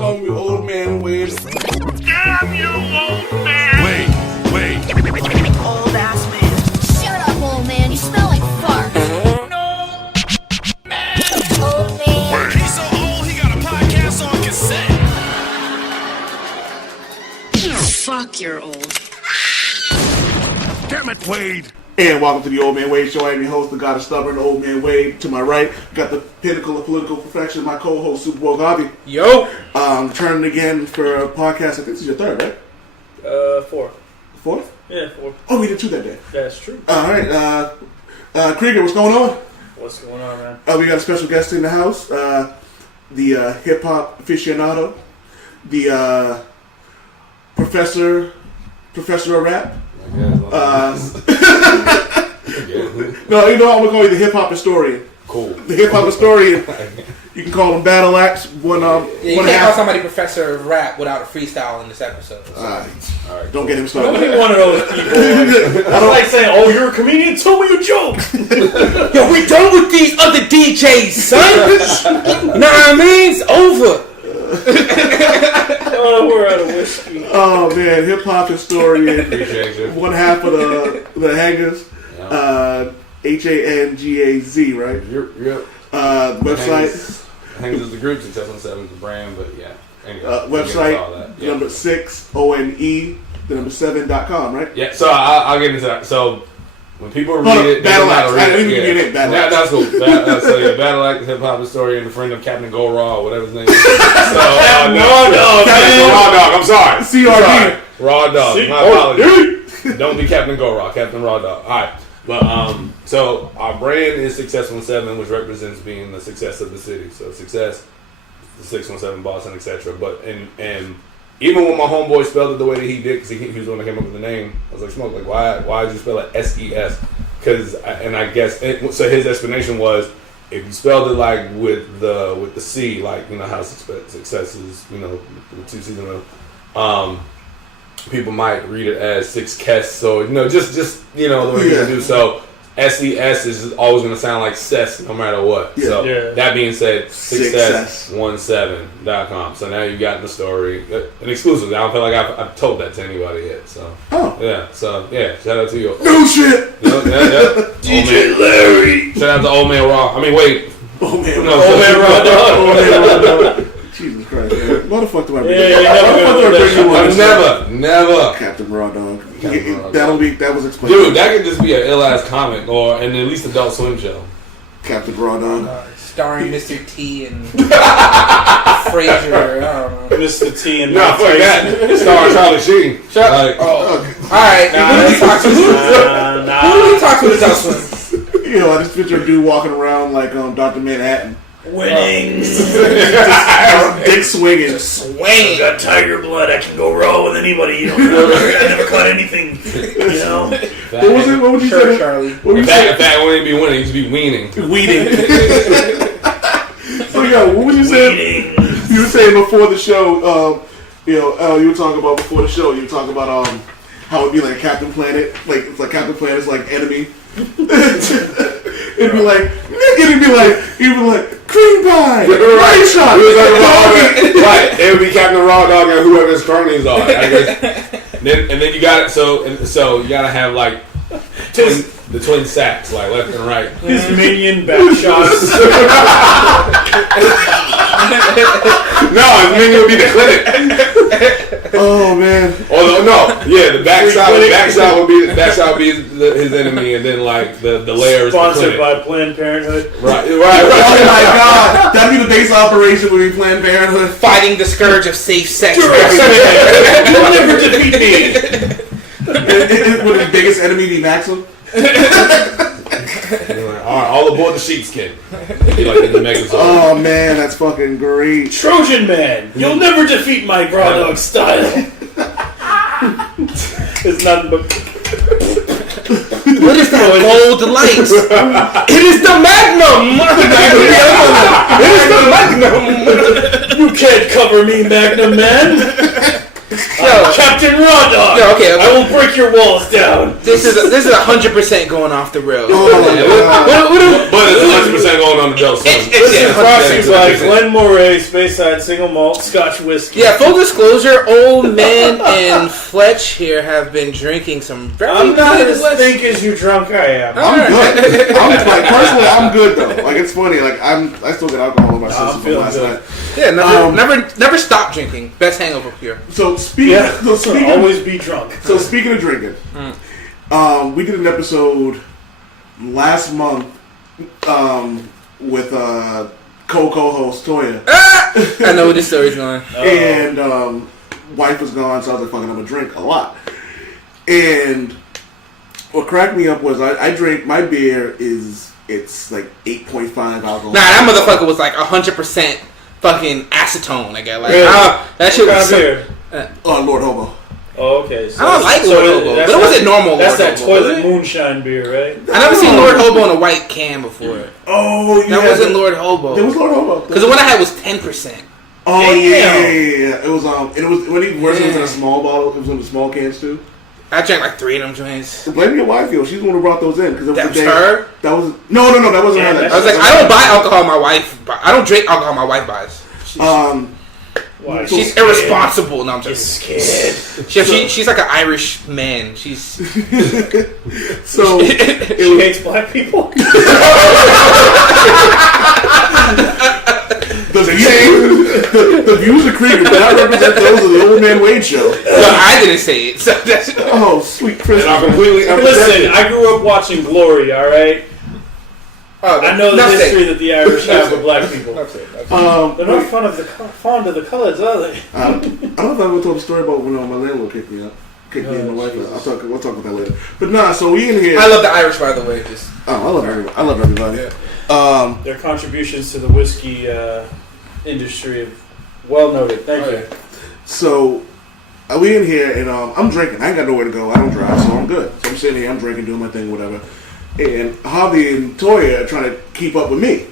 call me old man Wade. Damn you, old man! Wait. Old ass man. Shut up, old man. You smell like fart. No, man! Old man. He's so old he got a podcast on cassette. Fuck, you're old. Damn it, Wade. And welcome to the Old Man Wade Show. I am your host, the God of Stubborn, the Old Man Wade. To my right, got the pinnacle of political perfection, my co-host, Super Bowl Garvey. Yo! Returning again for a podcast. I think this is your third, right? Fourth. Fourth? Yeah, fourth. Oh, we did two that day. That's true. All right. Krieger, what's going on? What's going on, man? We got a special guest in the house. The hip-hop aficionado. The professor of rap. No, you know I'm gonna call you the hip hop historian. Cool. The hip hop historian. You can call him BattleAxe. You can't call somebody professor of rap without a freestyle in this episode. So. All right. Don't get him started. Nobody one of those people. That's like saying, "Oh, you're a comedian. Tell me a joke." Yo, we done with these other DJs, son. Nah, I mean, it's over. Oh, we're out of whiskey. Oh man, hip hop historian. Appreciate you. One half of the Hangaz. Hangaz, right? Yep. Website. Hangaz is the group. Success on 7 is the brand, but yeah. Anyway, website. Yeah. Number 6 ONE. The number 7.com, right? Yeah. So I'll get into that. So when people read it, BattleAxe. I didn't even get it. BattleAxe. That's cool. So yeah, BattleAxe, hip hop historian, a friend of Captain Go Raw, whatever his name is. Raw Dog. Raw Dog. I'm sorry. CRD. Raw Dog. My apologies. Don't be Captain Go Raw. Captain Raw Dog. All right. But so our brand is Success on 7, which represents being the success of the city. So success, the 617 Boston, etc. But and even when my homeboy spelled it the way that he did, because he was the one that came up with the name, I was like, Smoke, like why did you spell it SES? I guess so. His explanation was, if you spelled it like with the C, like you know how success is, you know, with two C's in the people might read it as 6Kes, so you know, just you know the way you do. So SES is always going to sound like cess no matter what. Yeah. So Yeah. that being said, success17.com. So now you got the story, an exclusive. I don't feel like I've told that to anybody yet. So yeah, shout out to you. No shit. Yeah. DJ Larry. Shout out to Old Man Raw. I mean, wait. Old Man Raw Dog. Jesus Christ, man. What the fuck do I bring Never. Captain Raw Dog. That was explained. Dude, that could just be an ill-ass comic, or and at least Adult Swim show. Captain Raw Dog. Starring Mr. T and Frazier. I don't know. Mr. T and Nah, fuck that. Starring Charlie Sheen. Shut like, up. Alright, who do we talk to? Who do we talk to with Adult Swim? You know, I just picture a dude walking around like Dr. Manhattan. Winning. Dick swinging. I've got tiger blood. I can go raw with anybody. You know, I never caught anything. You know. What would you say? Charlie. In fact, wouldn't be winning. He'd be weaning. So yeah, what would you say? You were saying before the show. You were talking about before the show. You were talking about how it'd be like Captain Planet. Like it's like Captain Planet's like enemy. It'd be like cream pie, right shot. Right, it would be Captain Raw Dog and whoever his cronies are. I guess. Then you got it. So you gotta have like the twin sacks, like left and right. His minion back shots. No, his minion would be the clinic. Oh man. The backside would be his enemy, and then like the layer is Sponsored by Planned Parenthood. Right. Oh my God, that'd be the base operation would be Planned Parenthood. Fighting the scourge of safe sex. You'll never defeat me. Would the biggest enemy be Maxim? All aboard the sheepskin. Be like in the Megazord. Oh man, that's fucking great. Trojan Man, you'll never defeat my raw dog style. It's nothing but. What is that gold light? It is the Magnum! It is the Magnum! You can't cover me, Magnum Man. I Captain Raw Dog. Yo, okay. I will break your walls down. This is 100% going off the rails. Oh, But it's 100% going on the Del Sun. Yeah. Crossings like Glen Moray, Speyside, Single Malt, Scotch Whiskey. Yeah, full disclosure, Old Man and Fletch here have been drinking some very I'm not good as thick as you drunk I am. I'm good. Personally, I'm good though. Like it's funny. Like I still get alcohol in my system from feeling last good. night. Yeah, never stop drinking. Best hangover cure. So speaking, Always be drunk. So speaking of drinking, we did an episode last month with co-host Toya, I know where this story's going. and wife was gone, so I was like, "Fucking, I'm gonna drink a lot." And what cracked me up was I drink my beer it's like 8.5 alcohol. Nah, that motherfucker was like 100% fucking acetone. Like that shit What was. kind of beer? Lord Hobo. Oh, okay. So, I don't like Lord Hobo, but it wasn't normal That's Lord that Hobo, was toilet it? moonshine beer, right? I never seen Lord Hobo in a white can before. Oh yeah, That wasn't Lord Hobo. It was Lord Hobo. Because the one I had was 10%. Oh Damn. yeah. It was and it was when it was in a small bottle. It was in the small cans too. I drank like 3 of them joints. So blame your wife, yo. She's the one who brought those in because That was her? That was no, that wasn't her. I was like, I don't buy alcohol. My wife. I don't drink alcohol. My wife buys. Why? She's irresponsible. No, I'm joking. Scared. She's like an Irish man. She's so She hates black people. the views of Krieger do not represent those of the Old Man Wade show. well, I didn't say it. So that's, Oh, sweet Chris. And I completely Listen, I grew up watching Glory. All right. I know the history that the Irish have with black people. They're not fond of the colors, are they? I don't know if I ever told the story about when my landlord kicked me out. Kicked me and my wife out. We'll talk about that later. But nah, so we in here. I love the Irish, by the way. Just I love everybody. I love everybody. Yeah. Their contributions to the whiskey industry are well noted. Thank you. So we in here and I'm drinking. I ain't got nowhere to go. I don't drive, so I'm good. So I'm sitting here. I'm drinking, doing my thing, whatever. And Javi and Toya are trying to keep up with me.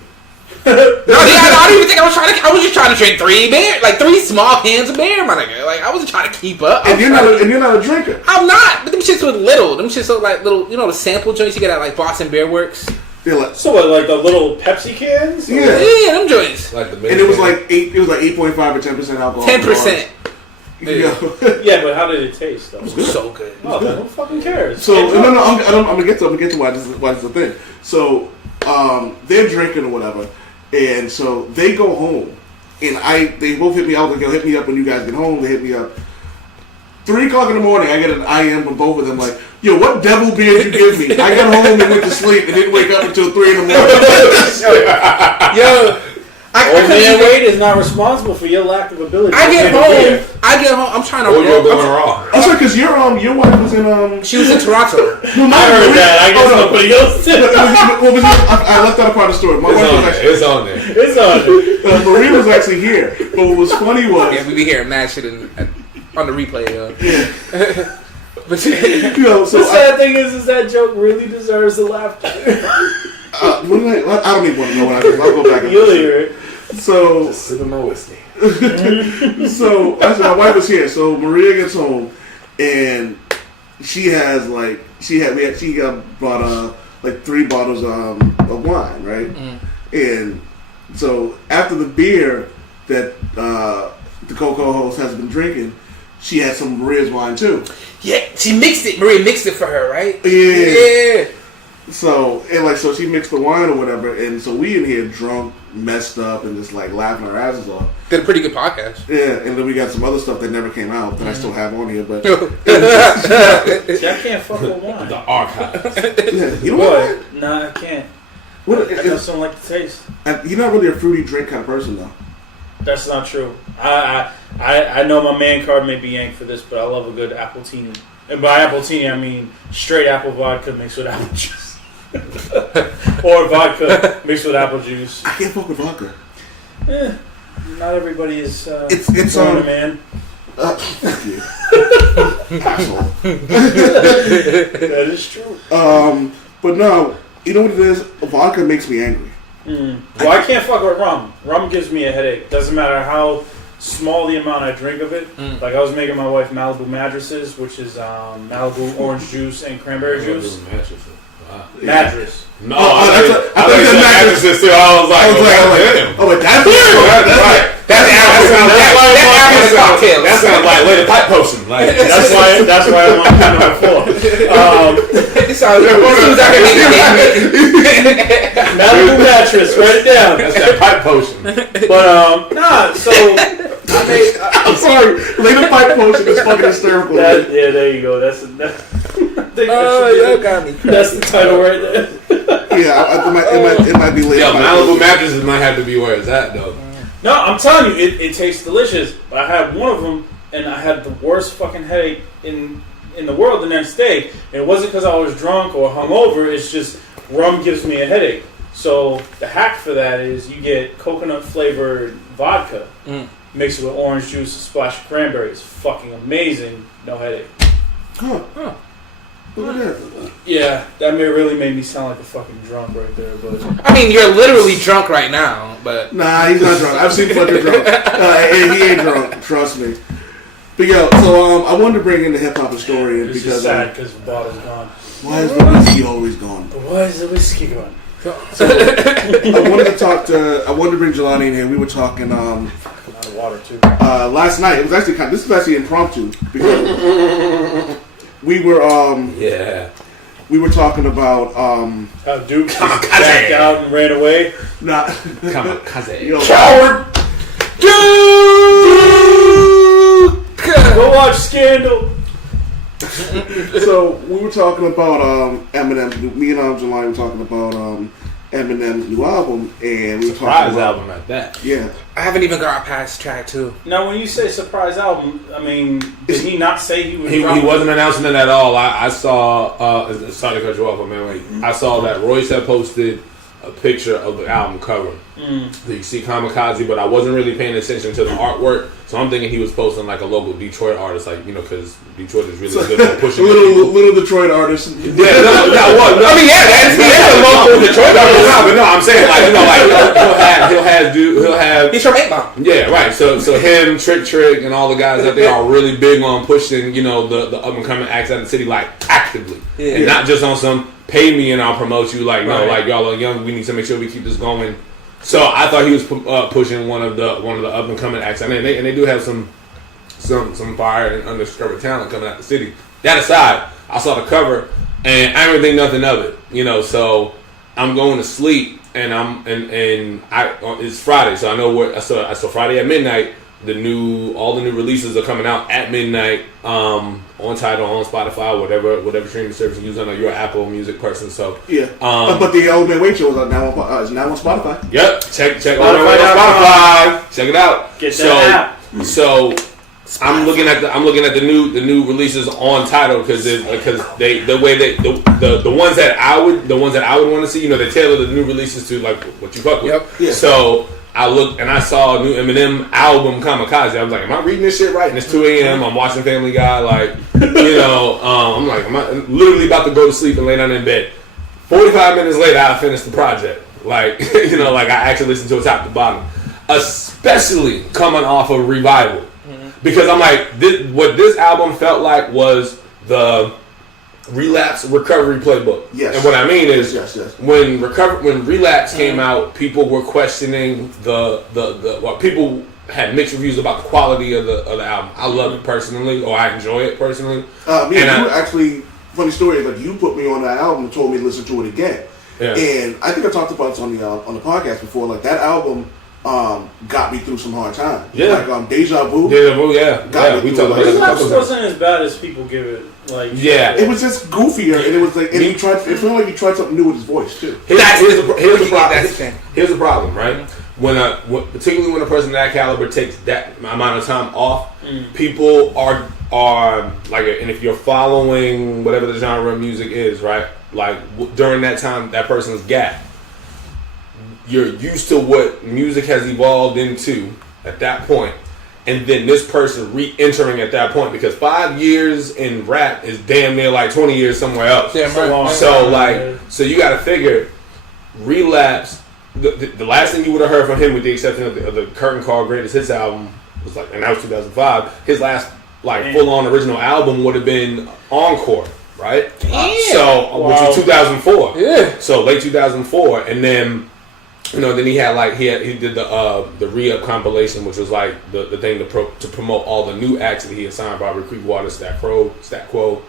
I don't even think I was trying to. I was just trying to drink 3 beer, like 3 small cans of beer, my nigga. Like I wasn't trying to keep up. And you're not a drinker. I'm not. But them shits were little. Them shits look like little. You know the sample joints you get at like Boston Beer Works. They're like, So what, like the little Pepsi cans? yeah. Yeah, them joints. Like the And it was like 8.5 or 10% alcohol. 10%. Yeah. Yeah, but how did it taste though? So good. Oh, then who fucking cares? So no, I'm gonna get to why this is the thing. So they're drinking or whatever, and so they go home, and they both hit me out. Like, hit me up when you guys get home. They hit me up 3 o'clock in the morning. I get an IM from both of them like, yo, what devil beer did you give me? I got home and went to sleep and didn't wake up until 3 in the morning. Yo, Old Man Wade is not responsible for your lack of ability. I get home. I'm trying to. Or you're going raw. I'm sorry, because your wife was in She was in Toronto. I heard that. I guess nobody else did. I left out a part of the story. My wife was actually, It's on there. It's on. Marie was actually here, but what was funny was Yeah, we be hearing mad shit on the replay, yo. yeah. But You know, so The sad thing is that joke really deserves the laughter. I don't even want to know what I do. I'll go back and You'll hear it. So Sipping my whiskey. So actually, my wife was here. So Maria gets home, and she brought like 3 bottles of wine, right? And so after the beer that the Coco host has been drinking, she had some Maria's wine too. yeah, she mixed it. Maria mixed it for her, right? Yeah. So so she mixed the wine or whatever, and so we in here drunk, messed up, and just like laughing our asses off. Did a pretty good podcast. Yeah, and then we got some other stuff that never came out that I still have on here, but See, I can't fuck with wine. The archives. yeah, you know what? Nah, I can't. What? I just don't like the taste. You're not really a fruity drink kind of person, though. That's not true. I know my man card may be yanked for this, but I love a good appletini. And by appletini, I mean straight apple vodka mixed with apple juice. Or vodka mixed with apple juice. I can't fuck with vodka. Not everybody is It's born a man. Fuck you. Asshole. That is true. But no, you know what it is? Vodka makes me angry. Well, I can't fuck with rum. Rum gives me a headache. Doesn't matter how small the amount I drink of it. Like I was making my wife Malibu mattresses, which is Malibu orange juice and cranberry juice. Mattress. No, I thought you said mattresses too. I was like, damn. oh, but that's Right. That sounds like later pipe potion. Like That's why I'm on the floor. It sounds like Malibu mattress, write it down. that's that pipe potion. But nah, so I'm sorry. Later pipe potion is fucking hysterical. that, yeah, there you go. That's I think you got me. that's the title right there. Yeah, it might be later. Yo, pipe Malibu potion. mattresses might have to be where it's at though. No, I'm telling you, it tastes delicious. I had one of them, and I had the worst fucking headache in the world the next day. And it wasn't because I was drunk or hungover. It's just rum gives me a headache. So the hack for that is you get coconut flavored vodka, mix it with orange juice, a splash of cranberry. It's fucking amazing. No headache. Huh. Look at that. Yeah, that really made me sound like a fucking drunk right there. But I mean, you're literally drunk right now, but Nah, he's not drunk. I've seen fucking drunk. And he ain't drunk. Trust me. But yo, so I wanted to bring in the hip hop historian it's because just sad because the bottle's gone. why is the whiskey always gone? Why is the whiskey gone? I wanted to bring Jelani in here. We were talking Out of water too. last night. It was actually this is actually impromptu because we were we were talking about How Duke just backed out and ran away. not Kamikaze. you know, Coward! Go watch Scandal. So we were talking about Eminem. Me and Jelani were talking about Eminem's new album, and we were talking Surprise about album like that. yeah. I haven't even got past track 2. Now, when you say surprise album, I mean, did he not say he was? He dropping wasn't announcing it at all. I saw. Sorry to cut you off, man. Wait. I saw that Royce had posted a picture of the album cover. So you see Kamikaze, but I wasn't really paying attention to the artwork. So I'm thinking he was posting like a local Detroit artist, like because Detroit is really good at pushing little Detroit artist. Yeah, that was. I mean, that's a local Detroit artist. But no, I'm saying like he'll have. He's from 8 Mile. Yeah, right. So him, Trick, and all the guys that they are really big on pushing, the up and coming acts out of the city like actively, and not just on some pay me and I'll promote you. Like no, like y'all are young. We need to make sure we keep this going. So I thought he was pushing one of the up and coming acts, and they do have some fire and undiscovered talent coming out the city. That aside, I saw the cover and I didn't think nothing of it. So I'm going to sleep and it's Friday, so I know where. So Friday at midnight, all the new releases are coming out at midnight on Tidal, on Spotify, whatever streaming service you use. I know you're an Apple Music person, so Yeah, but the Old Man Wait Show is now on Spotify. Yep, check Spotify. Spotify. Check it out. Get that app. So I'm looking at the new releases on Tidal because the ones that I would want to see. They tailor the new releases to like what you fuck with. Yep. Yeah. So I looked and I saw a new Eminem album, Kamikaze. I was like, am I reading this shit right? And it's 2 a.m. I'm watching Family Guy. Like, I'm like, am I literally about to go to sleep and lay down in bed? 45 minutes later, I finished the project. Like, like I actually listened to it top to bottom. Especially coming off of Revival. Because I'm like, what this album felt like was the Relapse Recovery Playbook. Yes. And what I mean is, Yes. when Relapse came out, people were questioning people had mixed reviews about the quality of the album. I love it personally, or I enjoy it personally. Actually, funny story is like you put me on that album and told me to listen to it again. Yeah. And I think I talked about this on the podcast before. Like that album got me through some hard times. Yeah. Like Deja Vu. Yeah, we talked about Relapse that. wasn't as bad as people give it. Like, Yeah. It was just goofier, and it was like, and it felt like he tried something new with his voice too. Here's the problem. That's the thing. Here's the problem, right? Particularly when a person of that caliber takes that amount of time off, people are like, and if you're following whatever the genre of music is, right? Like during that time, that person's gap, you're used to what music has evolved into at that point, and then this person re-entering at that point, because 5 years in rap is damn near like 20 years somewhere else. Damn right. So you got to figure Relapse. The last thing you would have heard from him, with the exception of the Curtain Call Greatest Hits album, was like, and that was 2005. His last like full on original album would have been Encore, right? Which was 2004. Yeah. So late 2004, and then then he had he did the re-up compilation, which was like the thing to promote all the new acts that he had signed: Bobby Creekwater, Stat Quo,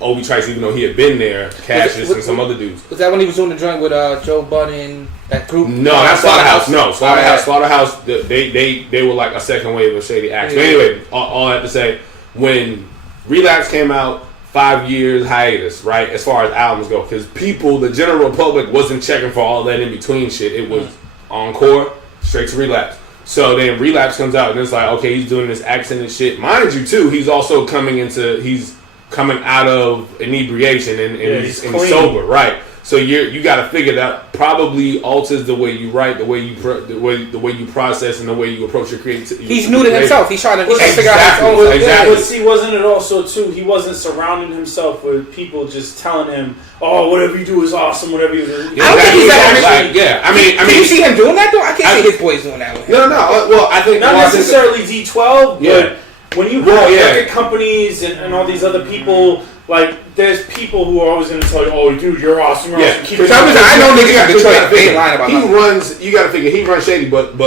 Obi Trice, even though he had been there, Cassius, and some other dudes. Was that when he was doing the joint with Joe Budden, that group? No, that's Slaughterhouse. No, Slaughterhouse. They were like a second wave of shady acts. But anyway, all I have to say, when Relapse came out, 5 years hiatus, right? As far as albums go, because the general public, wasn't checking for all that in between shit. It was Encore, straight to Relapse. So then Relapse comes out, and it's like, okay, he's doing this accented shit. Mind you, too, he's also coming out of inebriation and he's sober, right? So you got to figure that probably alters the way you write, the way you process, and the way you approach your creativity. He's new to himself. He's trying to figure out his own. Exactly. But see, wasn't it also too? He wasn't surrounding himself with people just telling him, "Oh, whatever you do is awesome. Whatever you do." I don't think he's that. I mean, can you see him doing that though? I can't see his boys doing that with him. No. Well, I think not necessarily D12, but when you look at companies and all these other people. Like, there's people who are always going to tell you, "Oh, dude, you're awesome." You're awesome. I know niggas in Detroit. They ain't lying about he runs. You got to figure he runs shady, but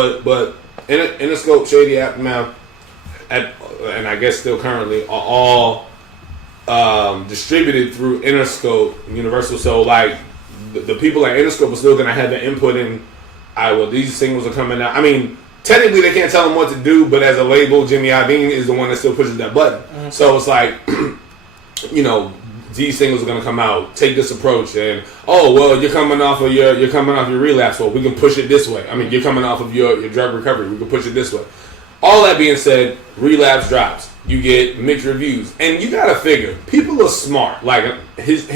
Interscope, Shady Aftermath, and I guess still currently are all distributed through Interscope, Universal. So like the people at Interscope are still going to have the input in. These singles are coming out. I mean, technically they can't tell them what to do, but as a label, Jimmy Iovine is the one that still pushes that button. Mm-hmm. So it's like. These singles are gonna come out. Take this approach, and you're coming off of your relapse. Well, we can push it this way. I mean, you're coming off of your drug recovery. We can push it this way. All that being said, Relapse drops. You get mixed reviews, and you gotta figure people are smart. Like his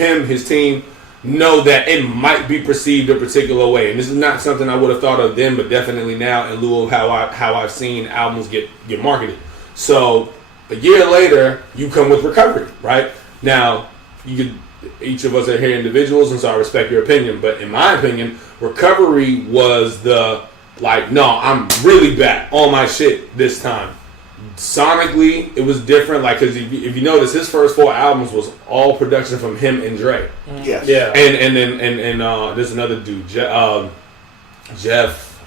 team know that it might be perceived a particular way, and this is not something I would have thought of then, but definitely now in lieu of how I've seen albums get marketed. So. A year later, you come with Recovery, right? Now, each of us are here individuals, and so I respect your opinion. But in my opinion, Recovery was I'm really back on my shit this time. Sonically, it was different. Like, because if you notice, his first 4 albums was all production from him and Dre. Yes. Yeah. And then there's another dude, Jeff.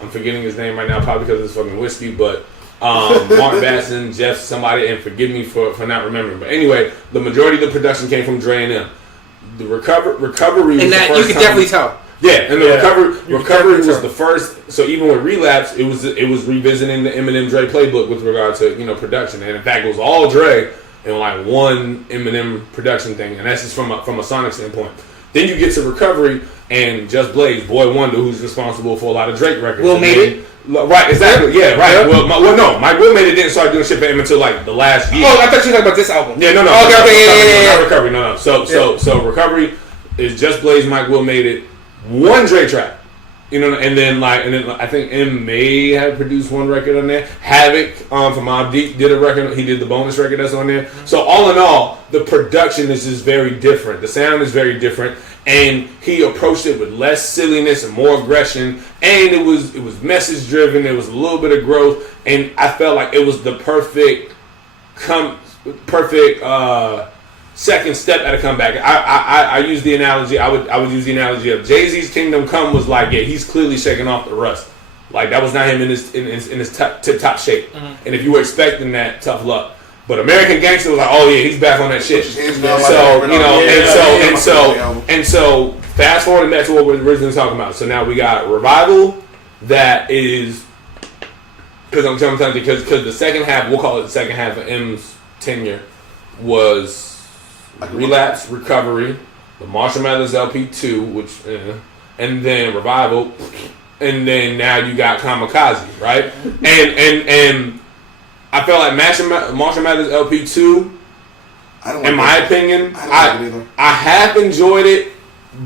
I'm forgetting his name right now, probably because it's fucking whiskey, but. Mark Basson, Jeff, somebody, and forgive me for not remembering. But anyway, the majority of the production came from Dre and them. The recovery was and that the first you could time, definitely tell. Yeah, and the recovery was the first. So even with Relapse, it was revisiting the Eminem Dre playbook with regard to production, and in fact, it was all Dre and like one Eminem production thing, and that's just from a sonic standpoint. Then you get to Recovery and Just Blaze, Boy Wonder, who's responsible for a lot of Drake records. Will Made It. Right, exactly. Yeah, right. Yeah. No, Mike Will Made It didn't start doing shit for him until like the last year. Oh, I thought you were talking about this album. Yeah, no. Okay, not Recovery. No. So Recovery is Just Blaze, Mike Will Made It, one Dre track. And then I think M may have produced one record on there. Havoc from Mobb Deep did a record. He did the bonus record that's on there. So all in all, the production is just very different. The sound is very different, and he approached it with less silliness and more aggression. And it was message driven. There was a little bit of growth, and I felt like it was the perfect second step at a comeback. I use the analogy. I would use the analogy of Jay-Z's Kingdom Come was like, yeah, he's clearly shaking off the rust. Like that was not him in his tip-top shape. Mm-hmm. And if you were expecting that, tough luck. But American Gangster was like, oh yeah, he's back on that shit. So fast forwarding back to what we were originally talking about. So now we got Revival. That is because the second half, we'll call it the second half of M's tenure, was Relapse, Recovery, the Marshall Mathers LP 2, which, and then Revival, and then now you got Kamikaze, right? And I felt like Marshall Mathers LP 2. In my opinion, I have enjoyed it,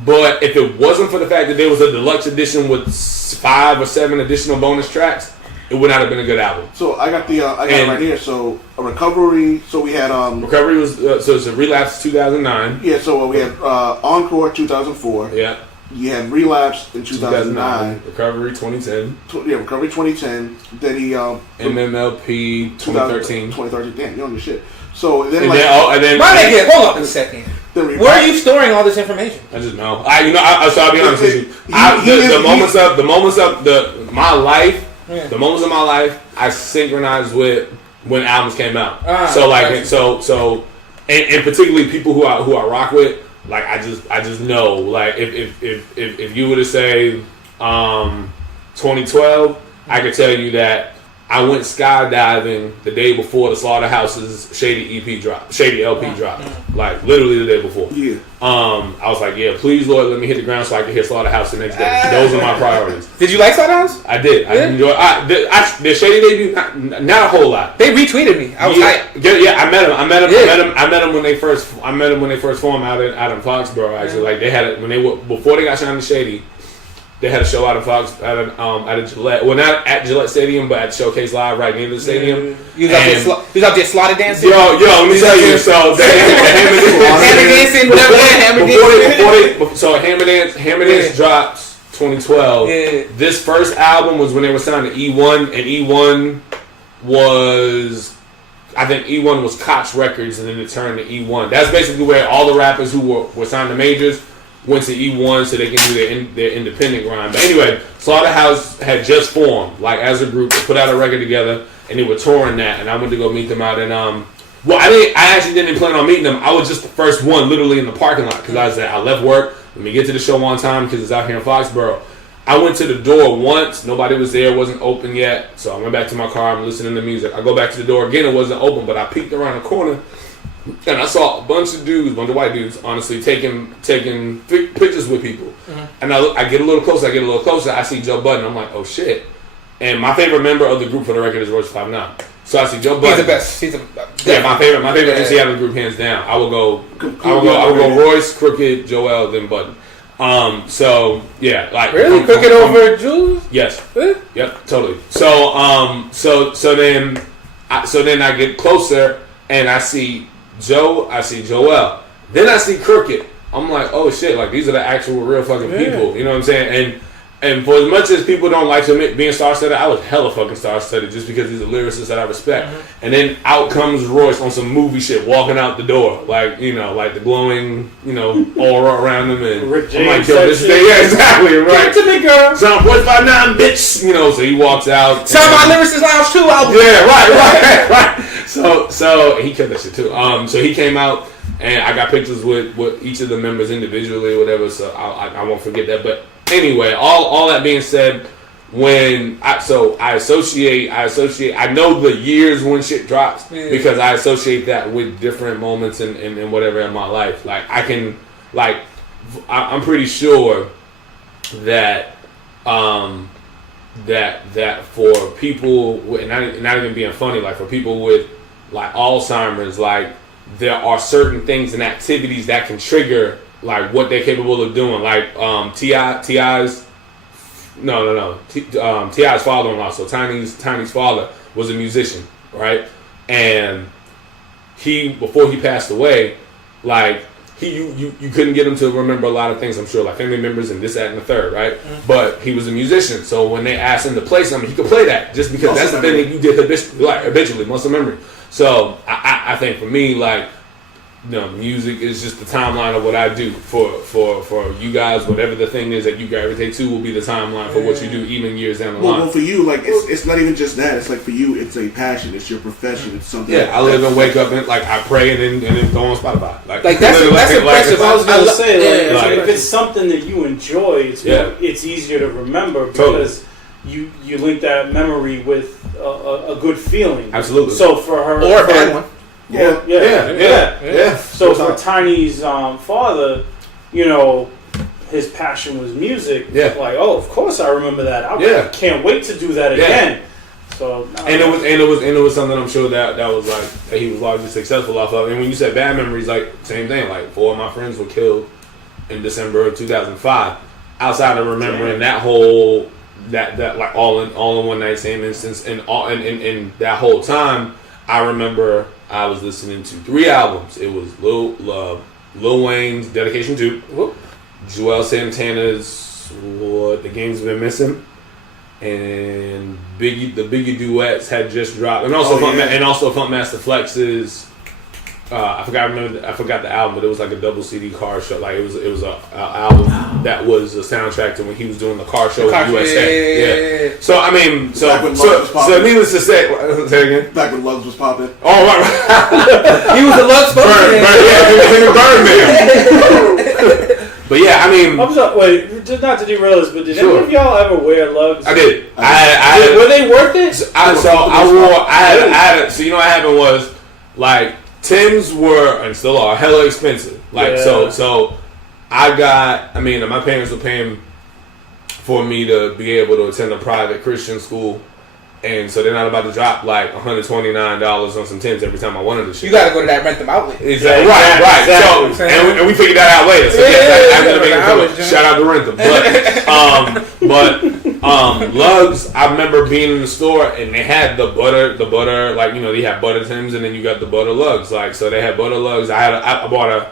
but if it wasn't for the fact that there was a deluxe edition with 5 or 7 additional bonus tracks, it would not have been a good album. So I got it right here. So a Recovery. So we had Recovery was so it's a Relapse 2009. Yeah. So we had Encore 2004. Yeah. You had Relapse in 2009. Recovery 2010. Recovery 2010. Then he MMLP 2013. 2013. Damn, you on your shit. So then Why they get? Hold on a second. Where are you storing all this information? I just know. So I'll be honest with you. The moments of my life, the moments of my life, I synchronized with when albums came out. And particularly people who I rock with, like I just know, like if you were to say 2012, I could tell you that I went skydiving the day before the Slaughterhouse's Shady LP dropped. Like literally the day before. Yeah. I was like, yeah, please Lord, let me hit the ground so I can hear Slaughterhouse the next day. Those are my priorities. Did you like Slaughterhouse? I did. I enjoyed. The Shady debut, not a whole lot. They retweeted me. I was hyped. Yeah, I met him. I met him when they first formed out in Foxborough. Actually, like they had it before they got signed to Shady. They had a show out of Gillette. Well, not at Gillette Stadium, but at Showcase Live right near the stadium. You was out there slaughter dancing? Yo, let me tell you. So Hammer Dance drops 2012. Yeah. This first album was when they were signed to E1, and E1 was... I think E1 was Koch Records, and then it turned to E1. That's basically where all the rappers who were signed to majors went to E1 so they can do their independent grind. But anyway, Slaughterhouse had just formed, like as a group. They put out a record together, and they were touring that. And I went to go meet them out in I actually didn't plan on meeting them. I was just the first one, literally in the parking lot, because I left work. Let me get to the show on time because it's out here in Foxborough. I went to the door once. Nobody was there. It wasn't open yet. So I went back to my car. I'm listening to music. I go back to the door again. It wasn't open, but I peeked around the corner. And I saw a bunch of white dudes, honestly, taking pictures with people. Mm-hmm. And I get a little closer. I see Joe Budden. I'm like, oh shit. And my favorite member of the group for the record is Royce 5'9". So I see Joe Budden. He's the best. My favorite MC out of the group, hands down. I would go Royce, Crooked, Joel, then Budden. So yeah, like really Crooked over Jules? Yes. Really? Yep, totally. So then I get closer and I see Joe, I see Joel, then I see Crooked. I'm like, oh shit, like these are the actual real fucking people. You know what I'm saying? And for as much as people don't like to admit being star-studded, I was hella fucking star-studded just because he's a lyricist that I respect. Mm-hmm. And then out comes Royce on some movie shit, walking out the door, like like the glowing, aura around him, and Rick James, I'm like, yo, this is exactly right. Give it to me, girl. So I'm Royce 5'9", bitch. So he walks out. Some of my lyricist lounge too album. Yeah, right. So he killed that shit too. So he came out, and I got pictures with each of the members individually or whatever. So I won't forget that, but. Anyway, all that being said, when I associate, I know the years when shit drops because I associate that with different moments and whatever in my life. Like I'm pretty sure that that for people with, not even being funny, like for people with like Alzheimer's, like there are certain things and activities that can trigger like what they're capable of doing, like T.I.'s father-in-law. So Tiny's father was a musician, right? And before he passed away, like you couldn't get him to remember a lot of things. I'm sure, like family members and this, that, and the third, right? Mm-hmm. But he was a musician, so when they asked him to play something, he could play that just because that's the thing that you did habitually, muscle memory. So I think for me, like. Music is just the timeline of what I do for you guys. Whatever the thing is that you gravitate to will be the timeline for what you do, even years down the line. Well, for you, like it's not even just that. It's like for you, it's a passion. It's your profession. It's something. Yeah, I live and wake up and like I pray and then go on Spotify. Like that's impressive. I was gonna say, if it's something that you enjoy, it's easier to remember because you link that memory with a good feeling. Absolutely. So for her, or a bad one. Yeah. So for Tiny's father, his passion was music. Yeah. Like, oh, of course I remember that. I can't wait to do that again. So it was something I'm sure that was like that he was largely successful off of. And when you said bad memories, like same thing. Like 4 of my friends were killed in December of 2005. Outside of remembering that whole that like all in one night, same instance, and that whole time, I remember. I was listening to 3 albums. It was Lil Wayne's Dedication 2, Joel Santana's "What the Game's Been Missing," and the Biggie duets had just dropped, and also Funkmaster Flex's. I forgot the album, but it was like a double CD car show. Like it was a album that was a soundtrack to when he was doing the car show in USA. Yeah. So I mean, so needless to say again. Back when Lugs was popping. Oh right. He was a Lux spokesman. Birdman. But yeah, I mean, I'm sorry. Wait, just not to derail this, but did any of y'all ever wear lugs? I did. Were they worth it? So you know what happened was like. Tims were and still are hella expensive. Like so my parents were paying for me to be able to attend a private Christian school, and so they're not about to drop like $129 on some Tims every time I wanted to shit. You gotta go to that rent them outlet. Exactly. Right. Exactly. So and we figured that out later. So I'm gonna make it shout out to Rentham. But lugs, I remember being in the store and they had the butter, like they had butter Tims and then you got the butter lugs. Like so they had butter lugs. I bought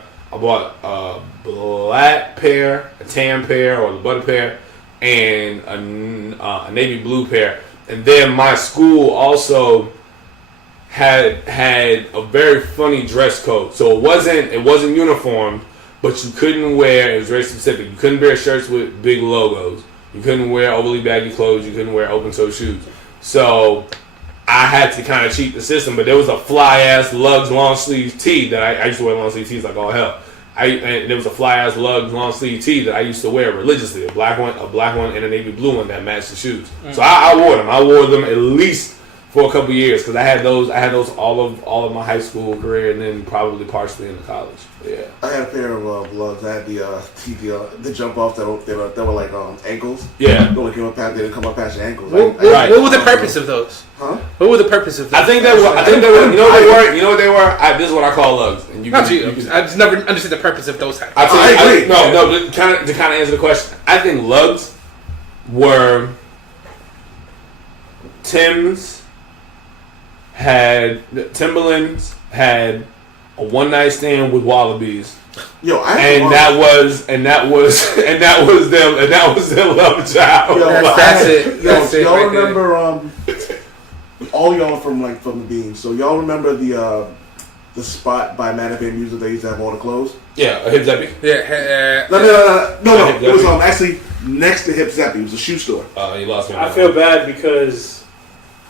a black pair, a tan pair, or the butter pair, and a navy blue pair. And then my school also had a very funny dress code. So it wasn't uniform, but you couldn't wear. It was very specific. You couldn't wear shirts with big logos. You couldn't wear overly baggy clothes. You couldn't wear open-toe shoes. So I had to kind of cheat the system. But there was a fly-ass Lugs long-sleeve tee that I used to wear long-sleeve tees like all hell. And there was a fly-ass Lugs long-sleeve tee that I used to wear religiously. A black one, and a navy blue one that matched the shoes. So I wore them. I wore them at least for a couple years because I had those all of my high school career and then probably partially into college. But yeah, I had a pair of Lugs. I had the jump off that were like ankles. Yeah, they didn't come up past your ankles. What were the purpose of those? Huh? What were the purpose of those? I think they were. You know what they were. This is what I call Lugs. And I just never understood the purpose of those types. I agree. No. To kind of answer the question, I think Lugs were Timberlands had a one night stand with Wallabies. Yo, that was their love child. Yo, that's it. Y'all right remember all y'all from the Beam. So y'all remember the spot by Manifest Music they used to have all the clothes? Yeah, Hip Zeppy. Yeah. No. It was actually next to Hip Zeppy. It was a shoe store. You lost me. I feel bad because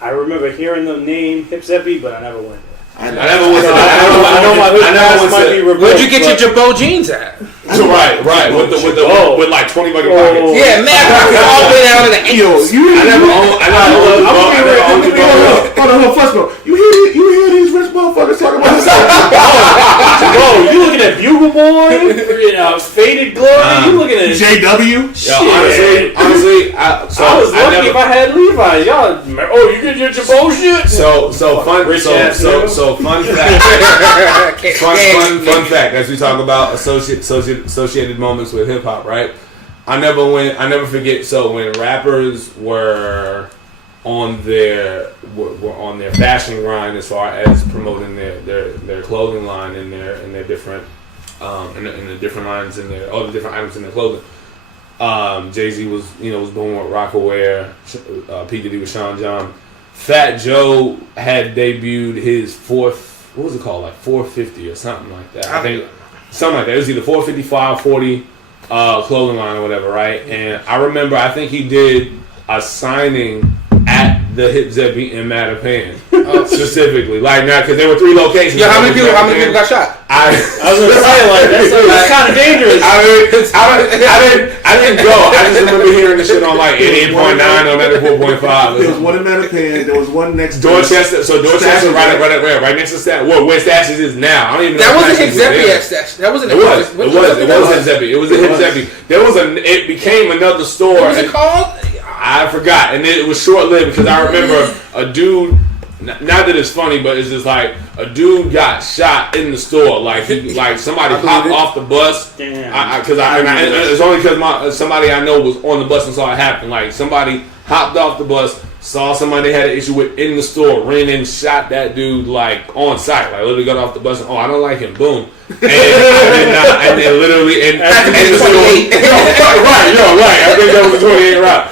I remember hearing the name Hip Zeppy, but I never went there. I never went. I know my hood pass might be revoked. Where'd you get your Jabot jeans at? Right. With like 20 bucket pockets. Yeah, man, pockets all the way down to the ankles. Hold on, first of all, you hear these rich motherfuckers talking about this? Bro, you looking at Bugle Boy? Faded Glory? You looking at JW? Honestly, I was lucky if I had Levi's. Y'all, you get your Jabot shit? So fun fact. Fun fact. As we talk about associated moments with hip hop, right? I never forget. So when rappers were on their fashion grind as far as promoting their clothing line and their different in the different lines in their all the different items in their clothing. Jay-Z was born with Rockaware. P. Diddy with Sean John. Fat Joe had debuted his fourth, what was it called, like 450 or something like that. I think something like that. It was either 450, 540 clothing line or whatever, right? And I remember, I think he did a signing at the Hip Zeppy in Mattapan, specifically. Like, now, because there were 3 locations. Yeah, how many people got shot? I was gonna say, like, that's kind of dangerous. I didn't go. I just remember hearing the shit on like 88.9 or 94.5. There was one in Mattapan. There was one next to Dorchester. So Dorchester, right next to Stash. Where Stashes is now. I don't even know. That wasn't Hip Zeppy at Stash. That wasn't. It was Hip Zeppy. It was a Hip Zeppy. It became another store. What was it called? I forgot, and it was short lived because I remember a dude. Not that it's funny, but it's just like a dude got shot in the store. Like somebody hopped off the bus. Damn. It's only because somebody I know was on the bus and saw it happen. Like somebody hopped off the bus, saw somebody they had an issue with in the store, ran in, shot that dude like on site, like literally got off the bus and I don't like him, boom, and then literally and the store, right, I think that was the 28 route,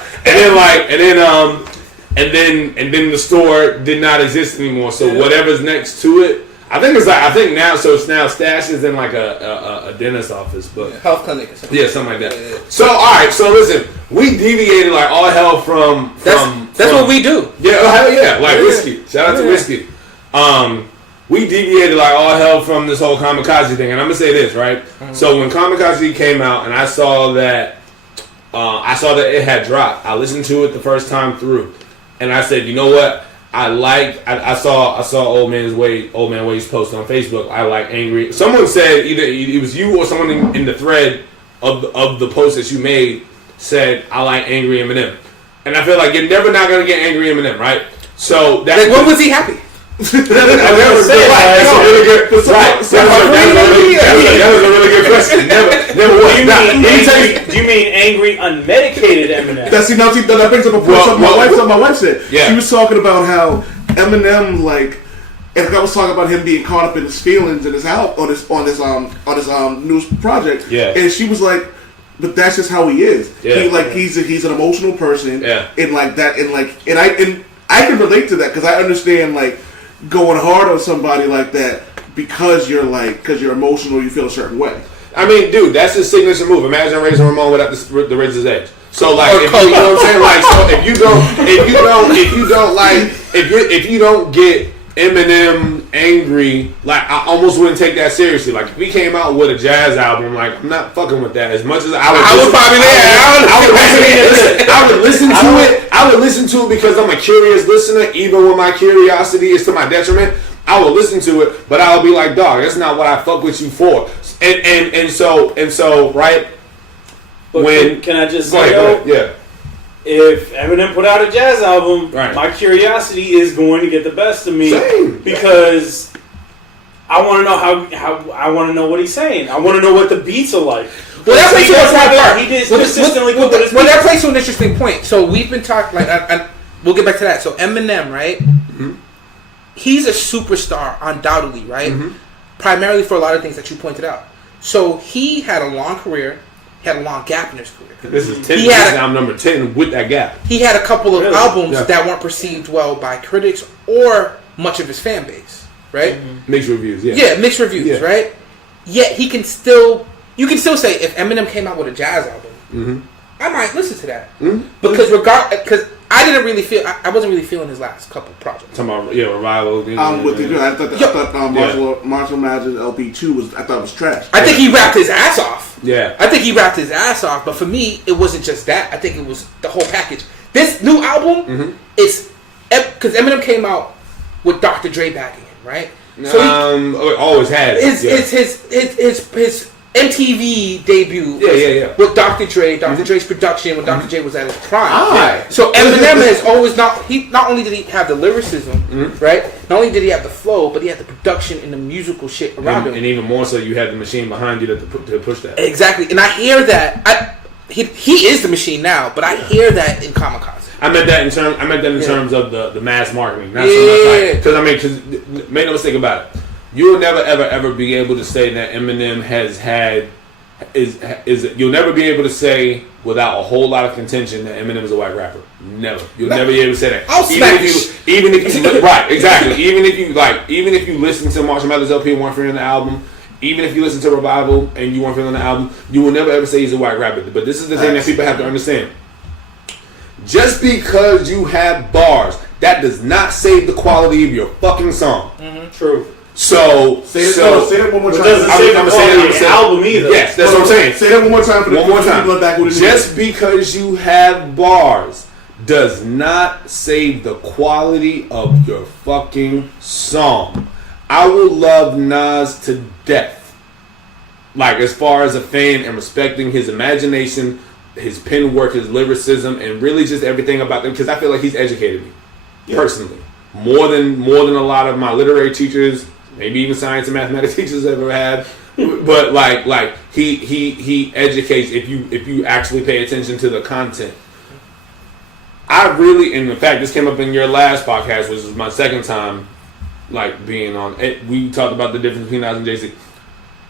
and then the store did not exist anymore. So whatever's next to it, I think it's now stashes in like a dentist office, but health clinic or something. Yeah, something like that. Yeah. So all right, so listen, we deviated like all hell from that's what we do. Yeah, hell yeah, like whiskey. Shout out to whiskey. We deviated like all hell from this whole kamikaze thing, and I'm gonna say this right. Mm-hmm. So when kamikaze came out, and I saw that it had dropped, I listened to it the first time through, and I said, you know what? I saw Old Man Wade's post on Facebook. I like Angry. Someone said either it was you or someone in the thread of the post that you made said I like Angry Eminem, and I feel like you're never not gonna get Angry Eminem, right? So that when was he happy? That was a really good question. Never was. Do you mean angry, unmedicated Eminem? That brings up a point. Something my wife said. Yeah. She was talking about how Eminem, like, and I was talking about him being caught up in his feelings in his house on his new project. Yeah. And she was like, but that's just how he is. Yeah. He's an emotional person. Yeah. And like that, and I can relate to that because I understand like going hard on somebody like that because you're emotional, you feel a certain way. I mean, dude, that's his signature move. Imagine Razor Ramon without the razor's edge. So like, if you know what I'm saying, like, so if you don't get Eminem angry, like I almost wouldn't take that seriously. Like if he came out with a jazz album, like I'm not fucking with that as much as I would listen to it. I would listen to it because I'm a curious listener, even when my curiosity is to my detriment. I will listen to it, but I will be like, dog, that's not what I fuck with you for. And so, right? But when can I just say, yeah. If Eminem put out a jazz album, right, my curiosity is going to get the best of me. Same. Because I want to know how I want to know what he's saying. I want to know what the beats are like. Well, that plays to a part. He did consistently well, that plays to an interesting point. So we've been talking, like, we'll get back to that. So Eminem, right? Mm-hmm. He's a superstar, undoubtedly, right? Mm-hmm. Primarily for a lot of things that you pointed out. So he had a long career. He had a long gap in his career. This is 10. This is now number 10 with that gap. He had a couple of albums that weren't perceived well by critics or much of his fan base, right? Mm-hmm. Mixed reviews, mixed reviews, right? Yet you can still say if Eminem came out with a jazz album, mm-hmm, I might listen to that, mm-hmm, because I didn't really feel I wasn't really feeling his last couple projects. Talking about Revival. I thought Marshall Mathers LP2 I thought it was trash. I think he rapped his ass off. Yeah, I think he rapped his ass off. But for me, it wasn't just that. I think it was the whole package. This new album is because Eminem came out with Dr. Dre backing him, right? So he always had his MTV debut with Dr. Dre, Dr. Dre's production when Dr. Dre was at his prime. So Eminem has always not only did he have the lyricism, right? Not only did he have the flow, but he had the production and the musical shit around him. And even more so, you had the machine behind you to push that. Exactly. And I hear that. He is the machine now, but I hear that in Kamikaze. I meant that in terms of the mass marketing. Not so much because make no mistake about it. You will never ever be able to say that Eminem you'll never be able to say without a whole lot of contention that Eminem is a white rapper. Never. You'll never be able to say that. Even if you right, exactly. Even if you listen to Marshall Mathers LP and weren't feeling the album, even if you listen to Revival and you weren't feeling the album, you will never ever say he's a white rapper. But this is the thing that people have to understand. Just because you have bars, that does not save the quality of your fucking song. Mm-hmm. True. So say that one more time. It doesn't say the album either. Yes, that's what I'm saying. Say that one more time for the people back. Just because you have bars does not save the quality of your fucking song. I will love Nas to death. Like as far as a fan and respecting his imagination, his pen work, his lyricism, and really just everything about them, because I feel like he's educated me personally more than a lot of my literary teachers. Maybe even science and mathematics teachers ever had, but like he educates if you actually pay attention to the content. I really, and in fact, this came up in your last podcast, which was my second time, like being on it. We talked about the difference between Nas and Jay-Z.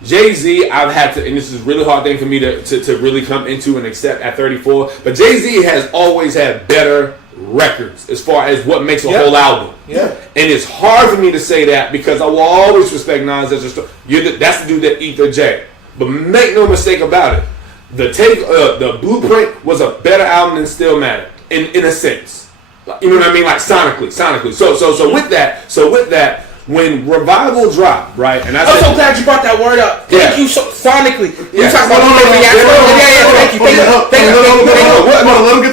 Jay-Z, I've had to, and this is a really hard thing for me to really come into and accept at 34. But Jay-Z has always had better records as far as what makes a whole album. Yeah. And it's hard for me to say that because I will always respect Nas as that's the dude that eat the J. But make no mistake about it, the Blueprint was a better album than Stillmatic in a sense. You know what I mean? Like sonically. So with that, when Revival dropped, right? And I'm so glad you brought that word up. Thank you so sonically. You Yeah. talking about thank you. Let him get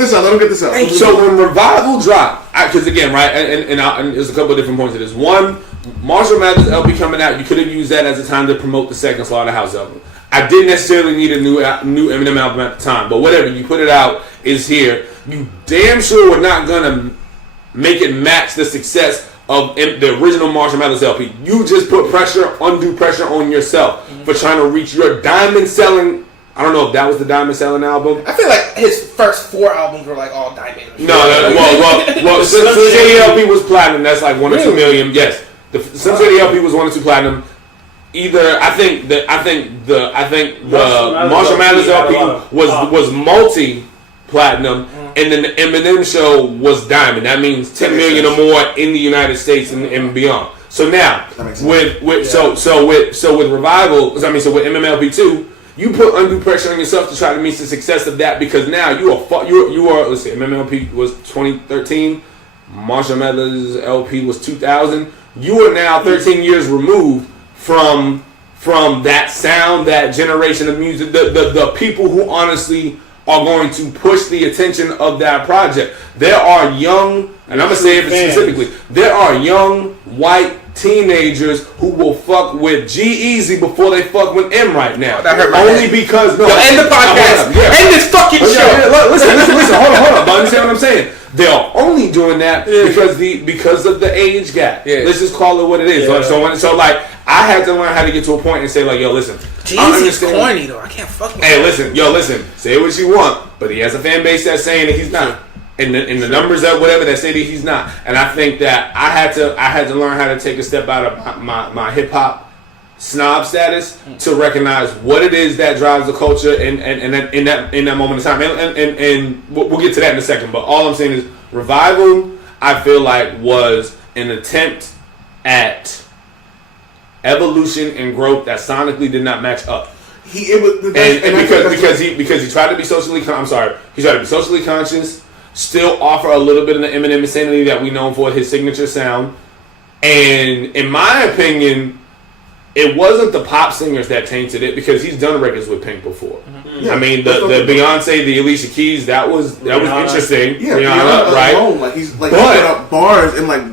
this out. So when Revival dropped, because again, right, and there's a couple of different points to this. One, Marshall Mathers LP coming out, you could have used that as a time to promote the second Slaughterhouse album. I didn't necessarily need a new Eminem album at the time, but whatever, you put it out, is here. You damn sure were not gonna make it match the success of the original Marshall Mathers LP. You just put undue pressure on yourself for trying to reach your diamond selling. I don't know if that was the diamond selling album. I feel like his first 4 albums were like all diamond. Well, Slim Shady LP was platinum. That's like 1 or 2 million. Yes, the Slim Shady LP was 1 or 2 platinum. Either I think the Marshall Mathers LP was multi platinum, and then the Eminem show was diamond. That means 10 million or more in the United States and beyond. So now with Revival, with MMLP2, you put undue pressure on yourself to try to meet the success of that because now you are. Let's see, MMLP was 2013, Marshall Mathers LP was 2000. You are now 13 years removed from that sound, that generation of music, the people who honestly are going to push the attention of that project. There are young, and I'm going to say it specifically, there are young white teenagers who will fuck with G-Eazy before they fuck with M right now. Only because, no. End the podcast. End this fucking show. Listen, hold on. But understand what I'm saying? They're only doing that because of the age gap. Yeah. Let's just call it what it is. Yeah. So like, I had to learn how to get to a point and say like, yo, listen. Jeezy's corny though. I can't fuck with him. Hey, listen. Say what you want, but he has a fan base that's saying that he's not. And the numbers that whatever that say that he's not. And I think that I had to learn how to take a step out of my hip hop snob status to recognize what it is that drives the culture and in that moment of time. And we'll get to that in a second. But all I'm saying is Revival, I feel like, was an attempt at evolution and growth that sonically did not match up. Because he tried to be socially conscious, still offer a little bit of the Eminem insanity that we know for his signature sound. And in my opinion, it wasn't the pop singers that tainted it because he's done records with Pink before. Mm-hmm. Yeah. I mean, the Beyonce, the Alicia Keys, that was interesting. Yeah, Rihanna, right? Alone, like he's like put up bars and like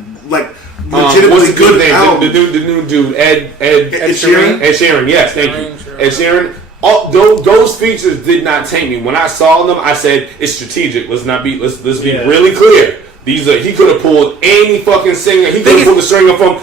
legitimately good albums. The new dude, Ed Sheeran. Ed Sheeran, yes, thank you. Ed Sheeran. All, those features did not taint me. When I saw them, I said it's strategic. Let's be really clear. He could have pulled any fucking singer. He could have pulled the singer from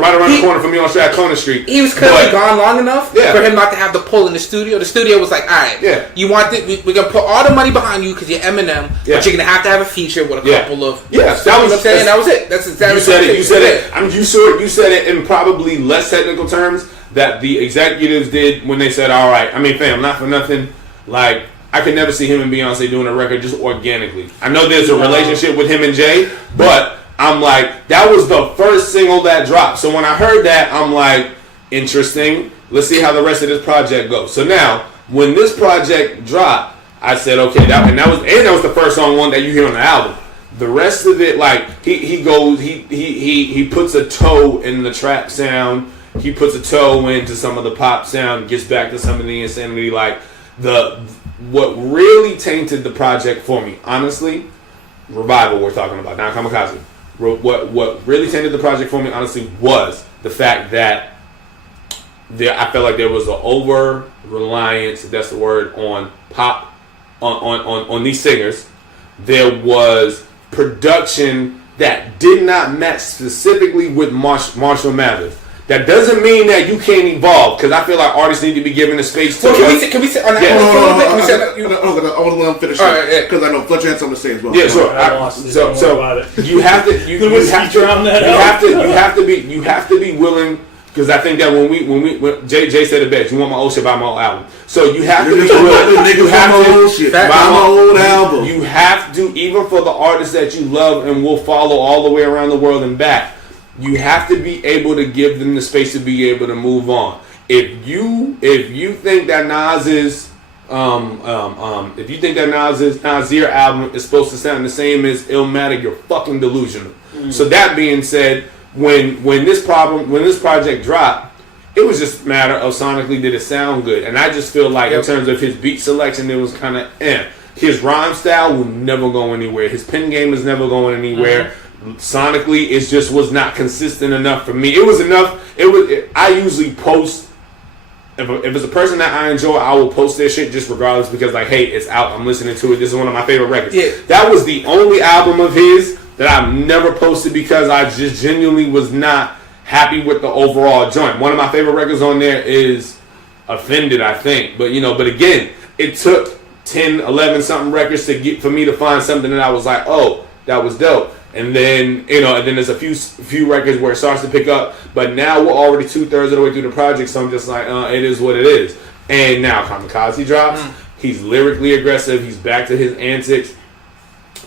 right around the corner from me on Stratcona Street. He was clearly gone long enough for him not to have the pull in the studio. The studio was like, all right, you want this? We're gonna put all the money behind you because you're Eminem, but you're gonna have to have a feature with a couple of that was I'm saying. That was it. That's exactly you said it. I mean, you said it in probably less technical terms that the executives did when they said, all right. I mean, fam, not for nothing, like. I could never see him and Beyonce doing a record just organically. I know there's a relationship with him and Jay, but I'm like, that was the first single that dropped. So when I heard that, I'm like, interesting. Let's see how the rest of this project goes. So now, when this project dropped, I said, okay, that was the first song that you hear on the album. The rest of it, like he puts a toe in the trap sound. He puts a toe into some of the pop sound. Gets back to some of the insanity, like what really tainted the project for me, honestly, Revival we're talking about, not Kamikaze. What really tainted the project for me, honestly, was the fact that I felt like there was an over-reliance, if that's the word, on pop, on these singers. There was production that did not match specifically with Marshall Mathers. That doesn't mean that you can't evolve, because I feel like artists need to be given the space to. Well, can we sit on that Yeah. one for a little bit? Can we sit on that? I want to let him finish because I know Fletcher had something to say as well. Yeah, sure. I lost it. Don't worry about it. You have to you have to be willing, because I think that when Jay said it best, you want my old shit, buy my old album. So you have to be willing. You have to old shit, buy my old album. You have to, even for the artists that you love and will follow all the way around the world and back, you have to be able to give them the space to be able to move on. If you think that Nas's Nasir album is supposed to sound the same as Illmatic, you're fucking delusional. So that being said, when this project dropped, it was just a matter of sonically did it sound good, and I just feel like in terms of his beat selection, it was kind of His rhyme style will never go anywhere. His pen game is never going anywhere. Sonically, it just was not consistent enough for me. It was enough. I usually post. If it's a person that I enjoy, I will post their shit just regardless, because like, hey, it's out. I'm listening to it. This is one of my favorite records. Yeah. That was the only album of his that I've never posted because I just genuinely was not happy with the overall joint. One of my favorite records on there is Offended, I think. But but again, it took 10, 11 something records for me to find something that I was like, oh, that was dope. And then, and then there's a few records where it starts to pick up. But now we're already 2/3 of the way through the project, so I'm just like, it is what it is. And now Kamikaze drops. He's lyrically aggressive. He's back to his antics.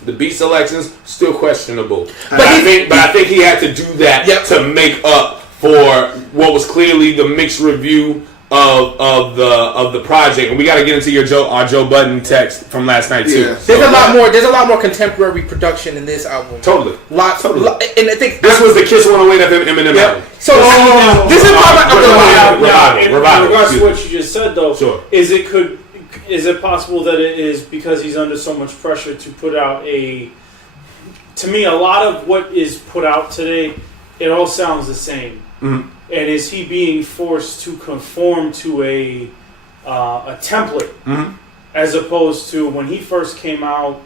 The beat selections still questionable. But I think he had to do that to make up for what was clearly the mixed review of the project. And we got to get into our Joe Budden text from last night too. Yeah. There's a lot more contemporary production in this album. Totally. And I think this was the Kiss 108 Eminem album. So this is revival. In regards to what you just said, though, sure. Is it possible that it is because he's under so much pressure to put out to me, a lot of what is put out today, it all sounds the same. Mm-hmm. And is he being forced to conform to a template, as opposed to when he first came out,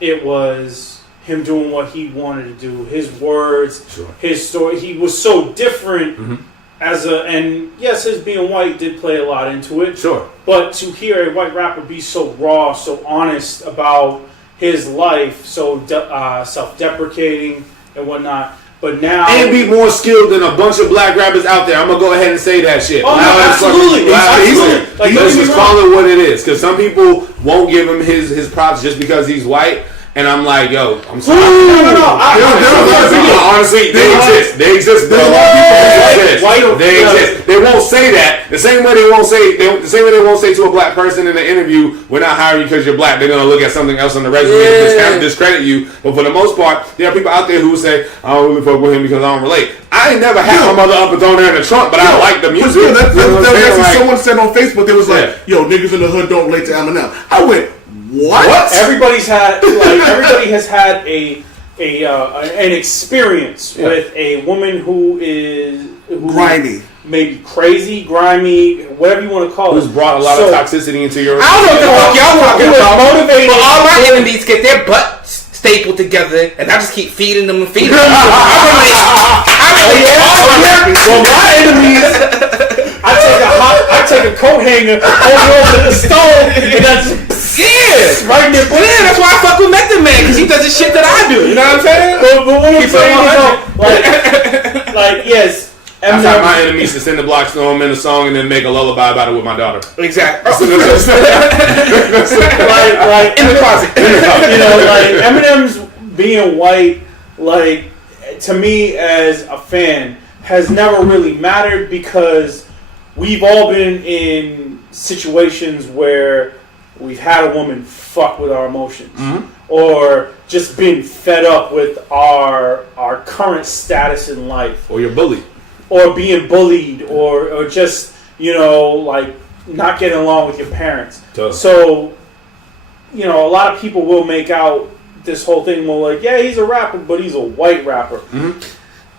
it was him doing what he wanted to do, his words, his story. He was so different and yes, his being white did play a lot into it. Sure. But to hear a white rapper be so raw, so honest about his life, so self-deprecating and whatnot. But now, and be more skilled than a bunch of black rappers out there. I'm gonna go ahead and say that shit. Oh, no, absolutely. Let's just call it what it is, because some people won't give him his props just because he's white. And I'm like, yo, I'm sorry. Honestly, they exist. They exist, bro. They exist. They won't say that. The same way they won't say to a black person in an interview, we're not hiring you because you're black. They're gonna look at something else on the resume and discredit you. But for the most part, there are people out there who say, I don't really fuck with him because I don't relate. I ain't never had my mother up and down there in the trunk, but I like the music. Someone said on Facebook, they was like, yo, niggas in the hood don't relate to Eminem. I went, what? Everybody has had an experience with a woman who grimy, maybe crazy, grimy, whatever you want to call it. Who's brought a lot of toxicity into your. I don't know what y'all talking about. Motivated. All my enemies get their butts stapled together, and I just keep feeding them and feeding them. Well, my enemies. I take a coat hanger over the stove, and that's right in there. That's why I fuck with Method Man, because he does the shit that I do. You know what I'm saying? But what I'm saying is, yes, I've had my enemies to send the blocks to him in a song and then make a lullaby about it with my daughter. Exactly. In the closet. Eminem's being white, to me as a fan, has never really mattered, because we've all been in situations where we've had a woman fuck with our emotions, or just been fed up with our current status in life, or you're bullied, or being bullied, or just not getting along with your parents. So, a lot of people will make out this whole thing. Well, yeah, he's a rapper, but he's a white rapper.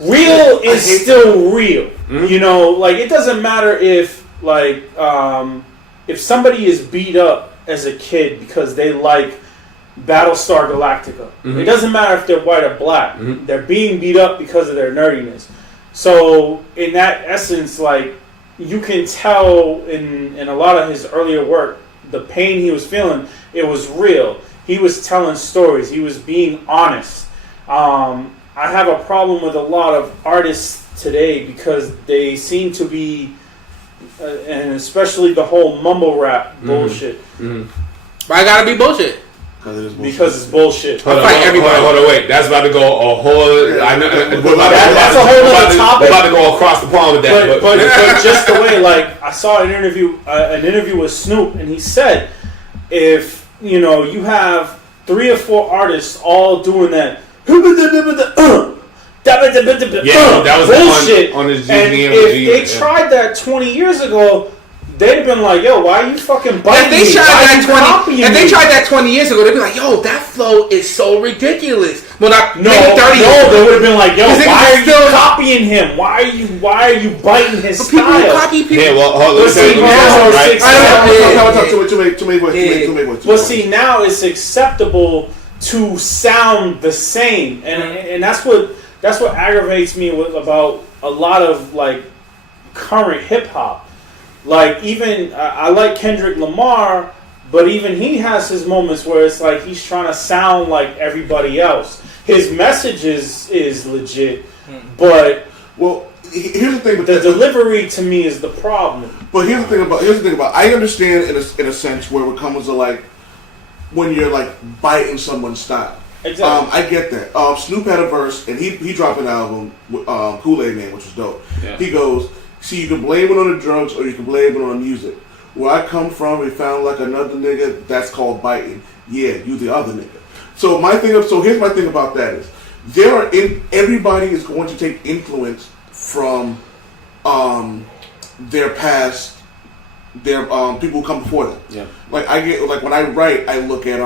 Real is still real. It doesn't matter if somebody is beat up as a kid because they like Battlestar Galactica. It doesn't matter if they're white or black. They're being beat up because of their nerdiness. So in that essence, like, you can tell in a lot of his earlier work, the pain he was feeling, it was real. He was telling stories. He was being honest. I have a problem with a lot of artists today because they seem to be, and especially the whole mumble rap bullshit. Why gotta be bullshit? Because it's bullshit. Hold on, wait. That's about to go a whole. I know, that's a whole other topic. We're about to go across the pond with that. But just the way, like, I saw an interview with Snoop, and he said, if you have 3 or 4 artists all doing that, that was bullshit. On his and if they tried that 20 years ago, they'd have been like, yo, why are you fucking biting me? If they tried that 20 years ago, they'd be like, yo, that flow is so ridiculous. Well, maybe 30 years. They would have been like, yo, why are you copying him? Why are you biting his style? People copy people. Yeah, well, Well, see, now it's acceptable to sound the same, and that's what aggravates me about a lot of, like, current hip hop. Like, even I like Kendrick Lamar, but even he has his moments where it's like he's trying to sound like everybody else. His message is legit, but here's the thing. The delivery to me is the problem. But here's the thing about I understand in a sense where it comes to, like, when you're, like, biting someone's style. Exactly. I get that. Snoop had a verse, and he dropped an album, Kool-Aid Man, which was dope. Yeah. He goes, see, you can blame it on the drugs or you can blame it on the music. Where I come from, we found like another nigga, that's called biting. Yeah, you the other nigga. So here's my thing about that is, everybody is going to take influence from their past, their people who come before them. Yeah. Like when I write, I look at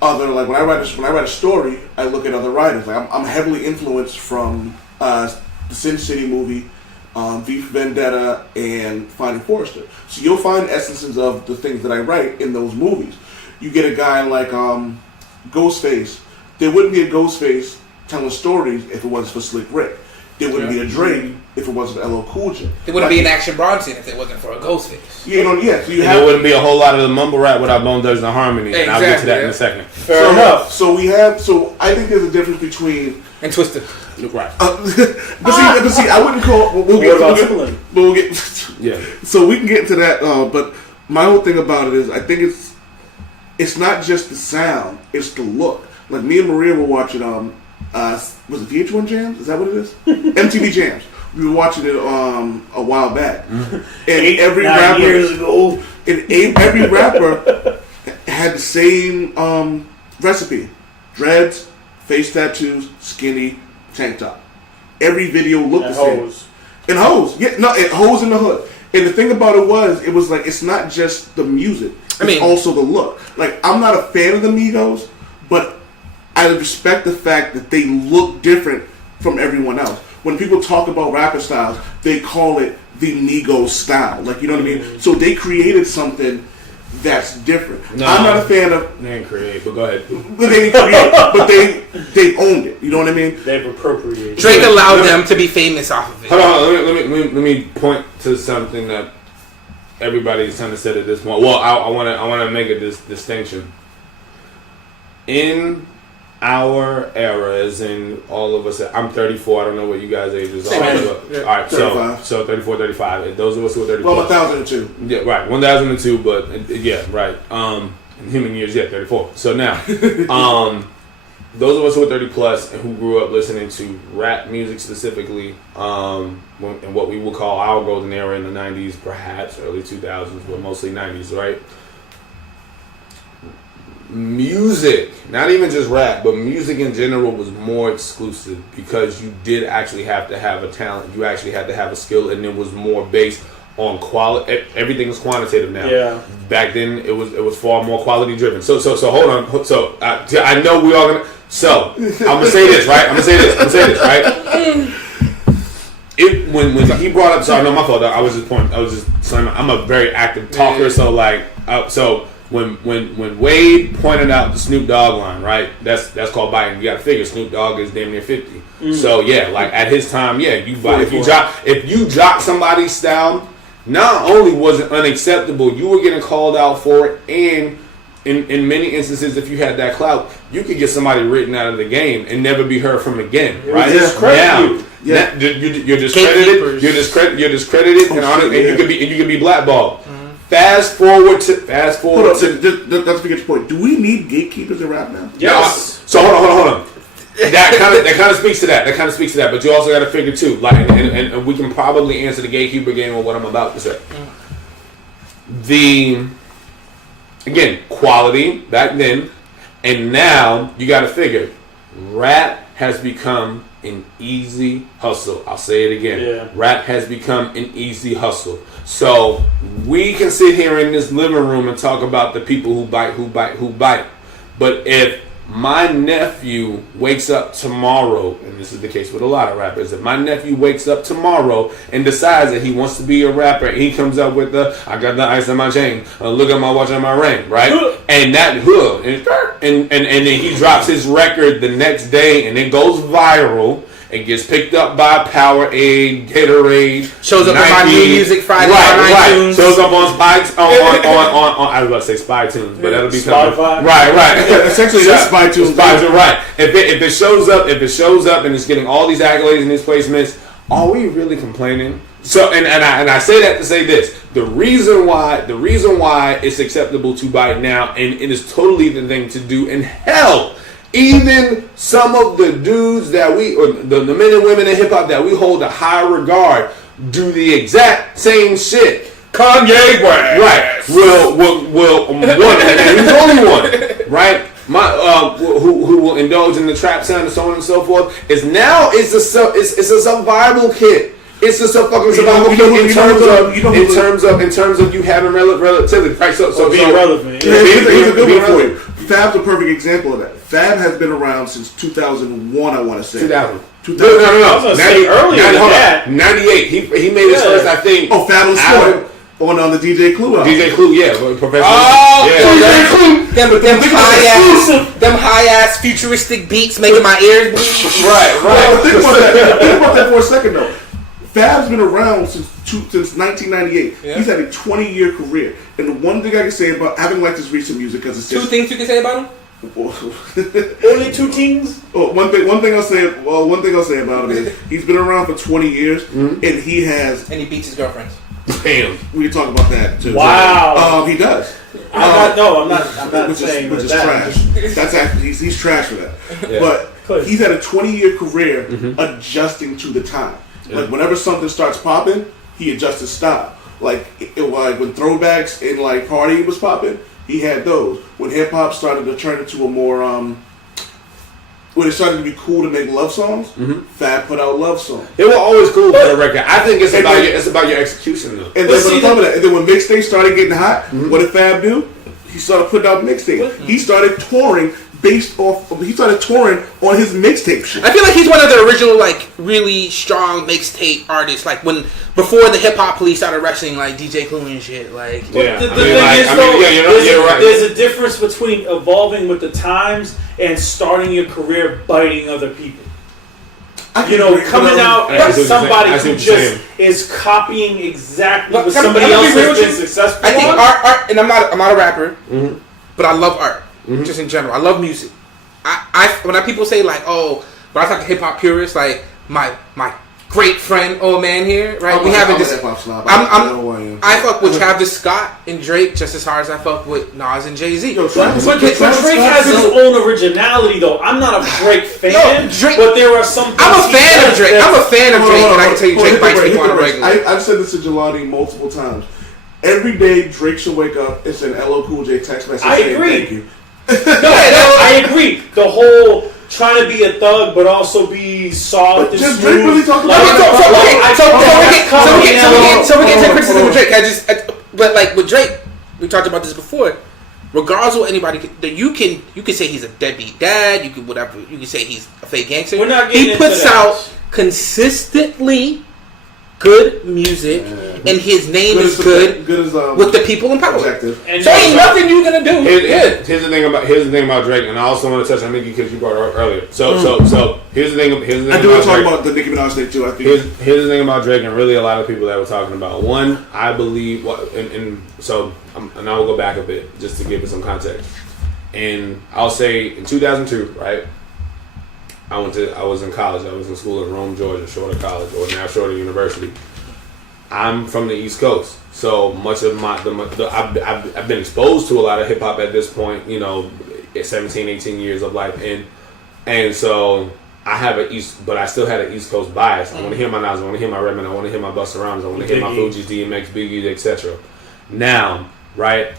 other, like when I write a story, I look at other writers. Like I'm heavily influenced from the Sin City movie, V for Vendetta, and Finding Forrester. So you'll find essences of the things that I write in those movies. You get a guy like Ghostface. There wouldn't be a Ghostface telling stories if it wasn't for Slick Rick. There wouldn't be a Drake if it wasn't for LL Cool J. There wouldn't be an Action Bronson if it wasn't for a Ghostface. So there wouldn't be a whole lot of the mumble rap without Bone Thugs and Harmony. Exactly, and I'll get to that in a second. Fair enough. So I think there's a difference between and Twister. Right. But see, I wouldn't call. We'll get. Yeah. So we can get into that. But my whole thing about it is, I think it's not just the sound; it's the look. Like me and Maria were watching. Was it VH1 Jams? Is that what it is? MTV Jams. We were watching it a while back, and every rapper had the same recipe: dreads, face tattoos, skinny, tank top. Every video looked the same. And hoes. Yeah, no, hoes in the hood. And the thing about it was like, it's not just the music. It's also the look. Like, I'm not a fan of the Migos, but I respect the fact that they look different from everyone else. When people talk about rapper styles, they call it the Migos style. Like, you know what I mean? So they created something that's different. No, I'm not a fan of. They didn't create, but go ahead. But they didn't create, but they owned it. You know what I mean? They've appropriated. Drake allowed them to be famous off of it. Hold on, let me point to something that everybody's kind of said at this point. Well, I want to make a distinction. In our era, as in all of us, I'm 34. I don't know what you guys' ages are. All right, 35. So 34, 35. Those of us who are 34. Well, 1002. Yeah, right. 1002, but yeah, right. In human years, yeah, 34. So now, those of us who are 30 plus and who grew up listening to rap music specifically, in what we would call our golden era in the 90s, perhaps early 2000s, but mostly 90s, right? Music, not even just rap, but music in general was more exclusive because you did actually have to have a talent. You actually had to have a skill, and it was more based on quality. Everything is quantitative now. Yeah. Back then, it was far more quality driven. So hold on. So I know we all gonna. So I'm gonna say this, right? Right? When he brought up, sorry, no, my fault. I was just slamming. I'm a very active talker, so like, when Wade pointed out the Snoop Dogg line, right? That's called biting. You got to figure Snoop Dogg is damn near 50. So yeah, like at his time, yeah, if you drop somebody's style, not only was it unacceptable, you were getting called out for it, and in many instances, if you had that clout, you could get somebody written out of the game and never be heard from again, right? Discredit you. Now, you're discredited. You're discredited, and you can be blackballed. Fast forward to. Hold on, let's forget your point. Do we need gatekeepers in rap now? Yes. So hold on. That kind of speaks to that. But you also got to figure too, like, and we can probably answer the gatekeeper game with what I'm about to say. Again, quality back then, and now you got to figure, rap has become an easy hustle. I'll say it again. Yeah. Rap has become an easy hustle. So we can sit here in this living room and talk about the people who bite. But if my nephew wakes up tomorrow, and this is the case with a lot of rappers, if my nephew wakes up tomorrow and decides that he wants to be a rapper, and he comes up with I got the ice on my chain, look at my watch and my ring, right? And that hood, and then he drops his record the next day, and it goes viral. It gets picked up by Powerade, Gatorade. Shows up on my new music Friday on iTunes. Shows up on I was about to say SpyTunes, but that'll be Spotify. Right. Essentially, that's SpyTunes. Right. If it shows up and it's getting all these accolades and these placements, are we really complaining? So and I say that to say this: the reason why it's acceptable to buy now, and it is totally the thing to do, and hell. Even some of the dudes that the men and women in hip hop that we hold a high regard, do the exact same shit. Kanye West, right? Will one, and he's only one, right? Who will indulge in the trap sound and so on and so forth? It's a survival kit. It's just a fucking survival kit in terms of you having relativity, right? So being relevant. Here's a good one for you. Fab's a perfect example of that. Fab has been around since 2001, I want to say. 2000. No. I was going to say earlier than that. 98. He made his first, I think. Oh, Fab was Floyd. On the DJ Clue album. DJ Clue, yeah. Professor. Oh, yeah. Them high ass futuristic beats making my ears bleed. Right. Well, think about that for a second, though. Fab's been around since 1998. Yeah. He's had a 20-year career. And the one thing I can say about having liked his recent music, because it's two things you can say about him. Only two things. Oh, one thing I'll say about him is he's been around for 20 years, and he beats his girlfriends. Damn, we can talk about that too. Wow, he does. I'm not saying which is that. Trash. That's actually he's trash for that. Yeah. But he's had a 20-year career adjusting to the time. Yeah. Like whenever something starts popping, he adjusts his style. Like when throwbacks and like party was popping, he had those. When hip hop started to turn into a more when it started to be cool to make love songs, Fab put out love songs. They were always cool for the record. I think it's about your execution though. And then when mixtapes started getting hot, what did Fab do? He started putting out mixtapes. He started touring on his mixtape shit. I feel like he's one of the original, like, really strong mixtape artists. Like, before the hip hop police started arresting, like, DJ Clue and shit. Like, yeah. The thing is, you're right. There's a difference between evolving with the times and starting your career biting other people. Coming out as somebody who just is copying exactly what somebody else has been successful. I think art, and I'm not a rapper, but I love art. Just in general, I love music. When people say like, oh, but I talk to hip hop purists, like my great friend, old man here, right? I fuck with Travis Scott and Drake just as hard as I fuck with Nas and Jay-Z. But Drake has his own originality, though. I'm not a Drake fan, but there are some. I'm a fan of Drake. And I can tell you Drake bites people on a regular. I've said this to Jelani multiple times. Every day, Drake should wake up and send LL Cool J text message saying thank you. I agree. The whole trying to be a thug but also be soft and smooth. Drake really talking about So we get to criticism with Drake. But like with Drake, we talked about this before. Regardless of what anybody, you can say he's a deadbeat dad. You can whatever. You can say he's a fake gangster. We're not getting He puts out consistently good music, and his name Good is as- good good as, with the people in power. objective. And So ain't nothing you gonna do. Here's the thing about Drake, and I also want to touch on Nicki because you brought her up earlier. So here's the thing. Here's the thing. I do want to talk Drake. about the Nicki Minaj thing too. I think Here's the thing about Drake, and really a lot of people that were talking about. One, I believe, and I will go back a bit just to give it some context. And I'll say in 2002, right? I was in college. I was in school in Rome, Georgia, Shorter College, or now Shorter University. I'm from the East Coast, so much of I've been exposed to a lot of hip hop at this point. You know, 17, 18 years of life, and so I have but I still had an East Coast bias. I want to hear my Nas, I want to hear my Redman, I want to hear my Busta Rhymes, I want to hear my Fugees, DMX, Biggie, etc. Now, right,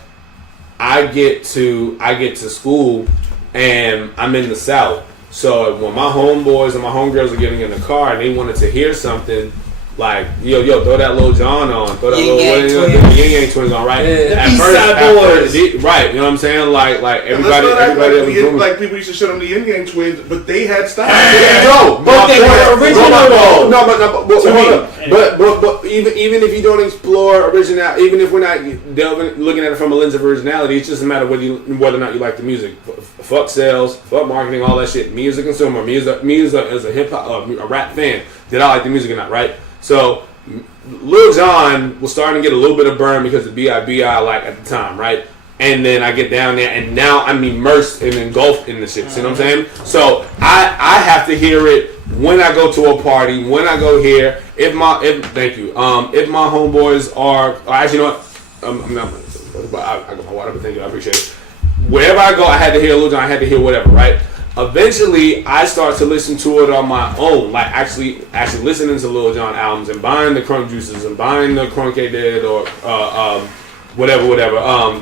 I get to school and I'm in the South. So when my homeboys and my homegirls are getting in the car and they wanted to hear something like, yo, throw that Lil Jon on, throw that Yin Yang Twins on, right? Yeah. At first, right? You know what I'm saying? Like everybody that was doing, like people used to shit on the Yin Yang Twins, but they had style. But they were original. But even if you don't explore originality, even if we're not looking at it from a lens of originality, it's just a matter of whether or not you like the music. Fuck sales, fuck marketing, all that shit. Me as a consumer, me as a hip hop, a rap fan, did I like the music or not? Right? So Lil Jon was starting to get a little bit of burn because of B.I.B.I. like at the time, right? And then I get down there, and now I'm immersed and engulfed in the shit. You know what I'm saying? So I have to hear it when I go to a party, when I go here. If my homeboys are actually, you know what? I got my water, but thank you, I appreciate it. Wherever I go, I had to hear Lil Jon. I had to hear whatever, right? Eventually, I start to listen to it on my own, like actually listening to Lil Jon albums and buying the Crunk Juices and buying the Crunk A Dead or whatever,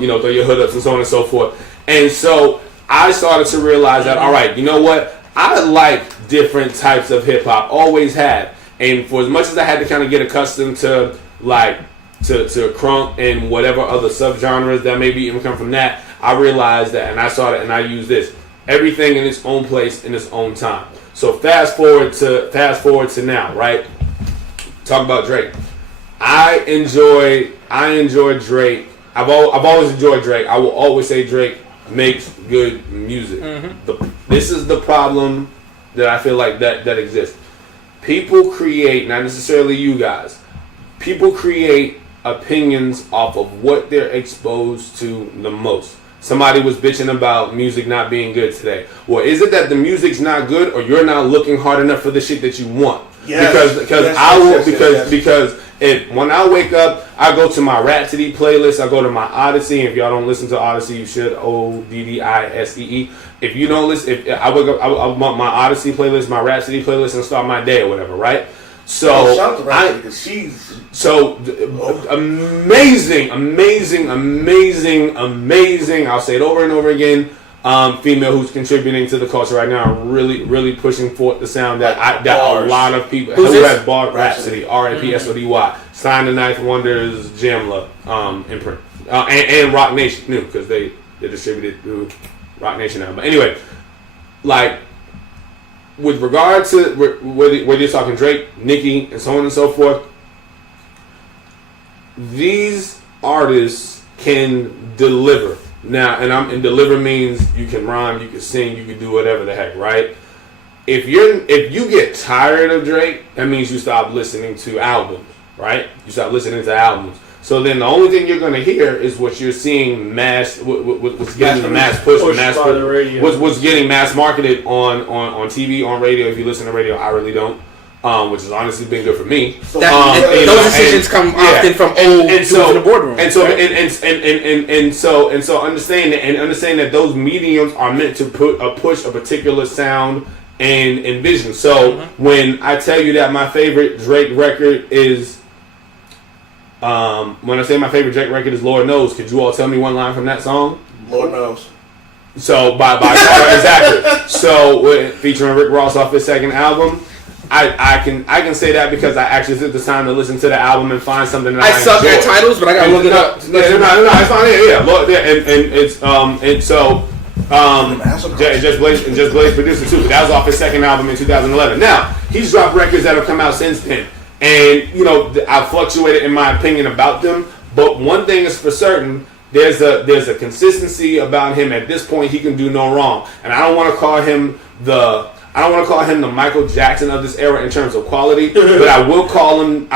you know, throw your hood ups and so on and so forth. And so I started to realize that, all right, you know what? I like different types of hip hop, always have. And for as much as I had to kind of get accustomed to to crunk and whatever other subgenres that maybe even come from that, I realized that, and I saw that, and I use this. Everything in its own place, in its own time. So fast forward to now, right? Talk about Drake. I enjoy Drake. I've always enjoyed Drake. I will always say Drake makes good music. Mm-hmm. This is the problem that I feel like that exists. People create, not necessarily you guys. People create opinions off of what they're exposed to the most. Somebody was bitching about music not being good today. Well, is it that the music's not good, or you're not looking hard enough for the shit that you want? Yes. Because if when I wake up, I go to my Rhapsody playlist. I go to my Odyssey. If y'all don't listen to Odyssey, you should. ODDISEE. If you don't listen, if I wake up, I want my Odyssey playlist, my Rhapsody playlist, and start my day or whatever, right? So shout out to Rhapsody because she's amazing. I'll say it over and over again. Female who's contributing to the culture right now, really pushing forth the sound that a lot of people who has bought Rhapsody, RAPSODY, Sign the Ninth Wonders, Jamla imprint, and Rock Nation new because they're distributed through Rock Nation now. But anyway, like. With regard to whether you're talking Drake, Nicki, and so on and so forth, these artists can deliver. Now, and deliver means you can rhyme, you can sing, you can do whatever the heck, right? If you get tired of Drake, that means you stop listening to albums, right? You stop listening to albums. So then the only thing you're going to hear is what you're seeing what's getting the mass push, what's getting mass marketed on TV, on radio. If you listen to radio, I really don't, which has honestly been good for me. Those decisions come often from old dudes in the boardroom. And so understand that those mediums are meant to push a particular sound and vision. So when I tell you that my favorite Drake record is. When I say my favorite Drake record is Lord Knows, could you all tell me one line from that song? Lord Knows. So by exactly. So featuring Rick Ross off his second album, I can say that because I actually took the time to listen to the album and find something that I suck at titles, but I gotta look it up. No, it's fine. Yeah. Lord, and it's and so. Just Blaze producer too, but that was off his second album in 2011. Now he's dropped records that have come out since then. And, you know, I fluctuated in my opinion about them. But one thing is for certain, there's a consistency about him. At this point, he can do no wrong. And I don't want to call him the Michael Jackson of this era in terms of quality, but I will call him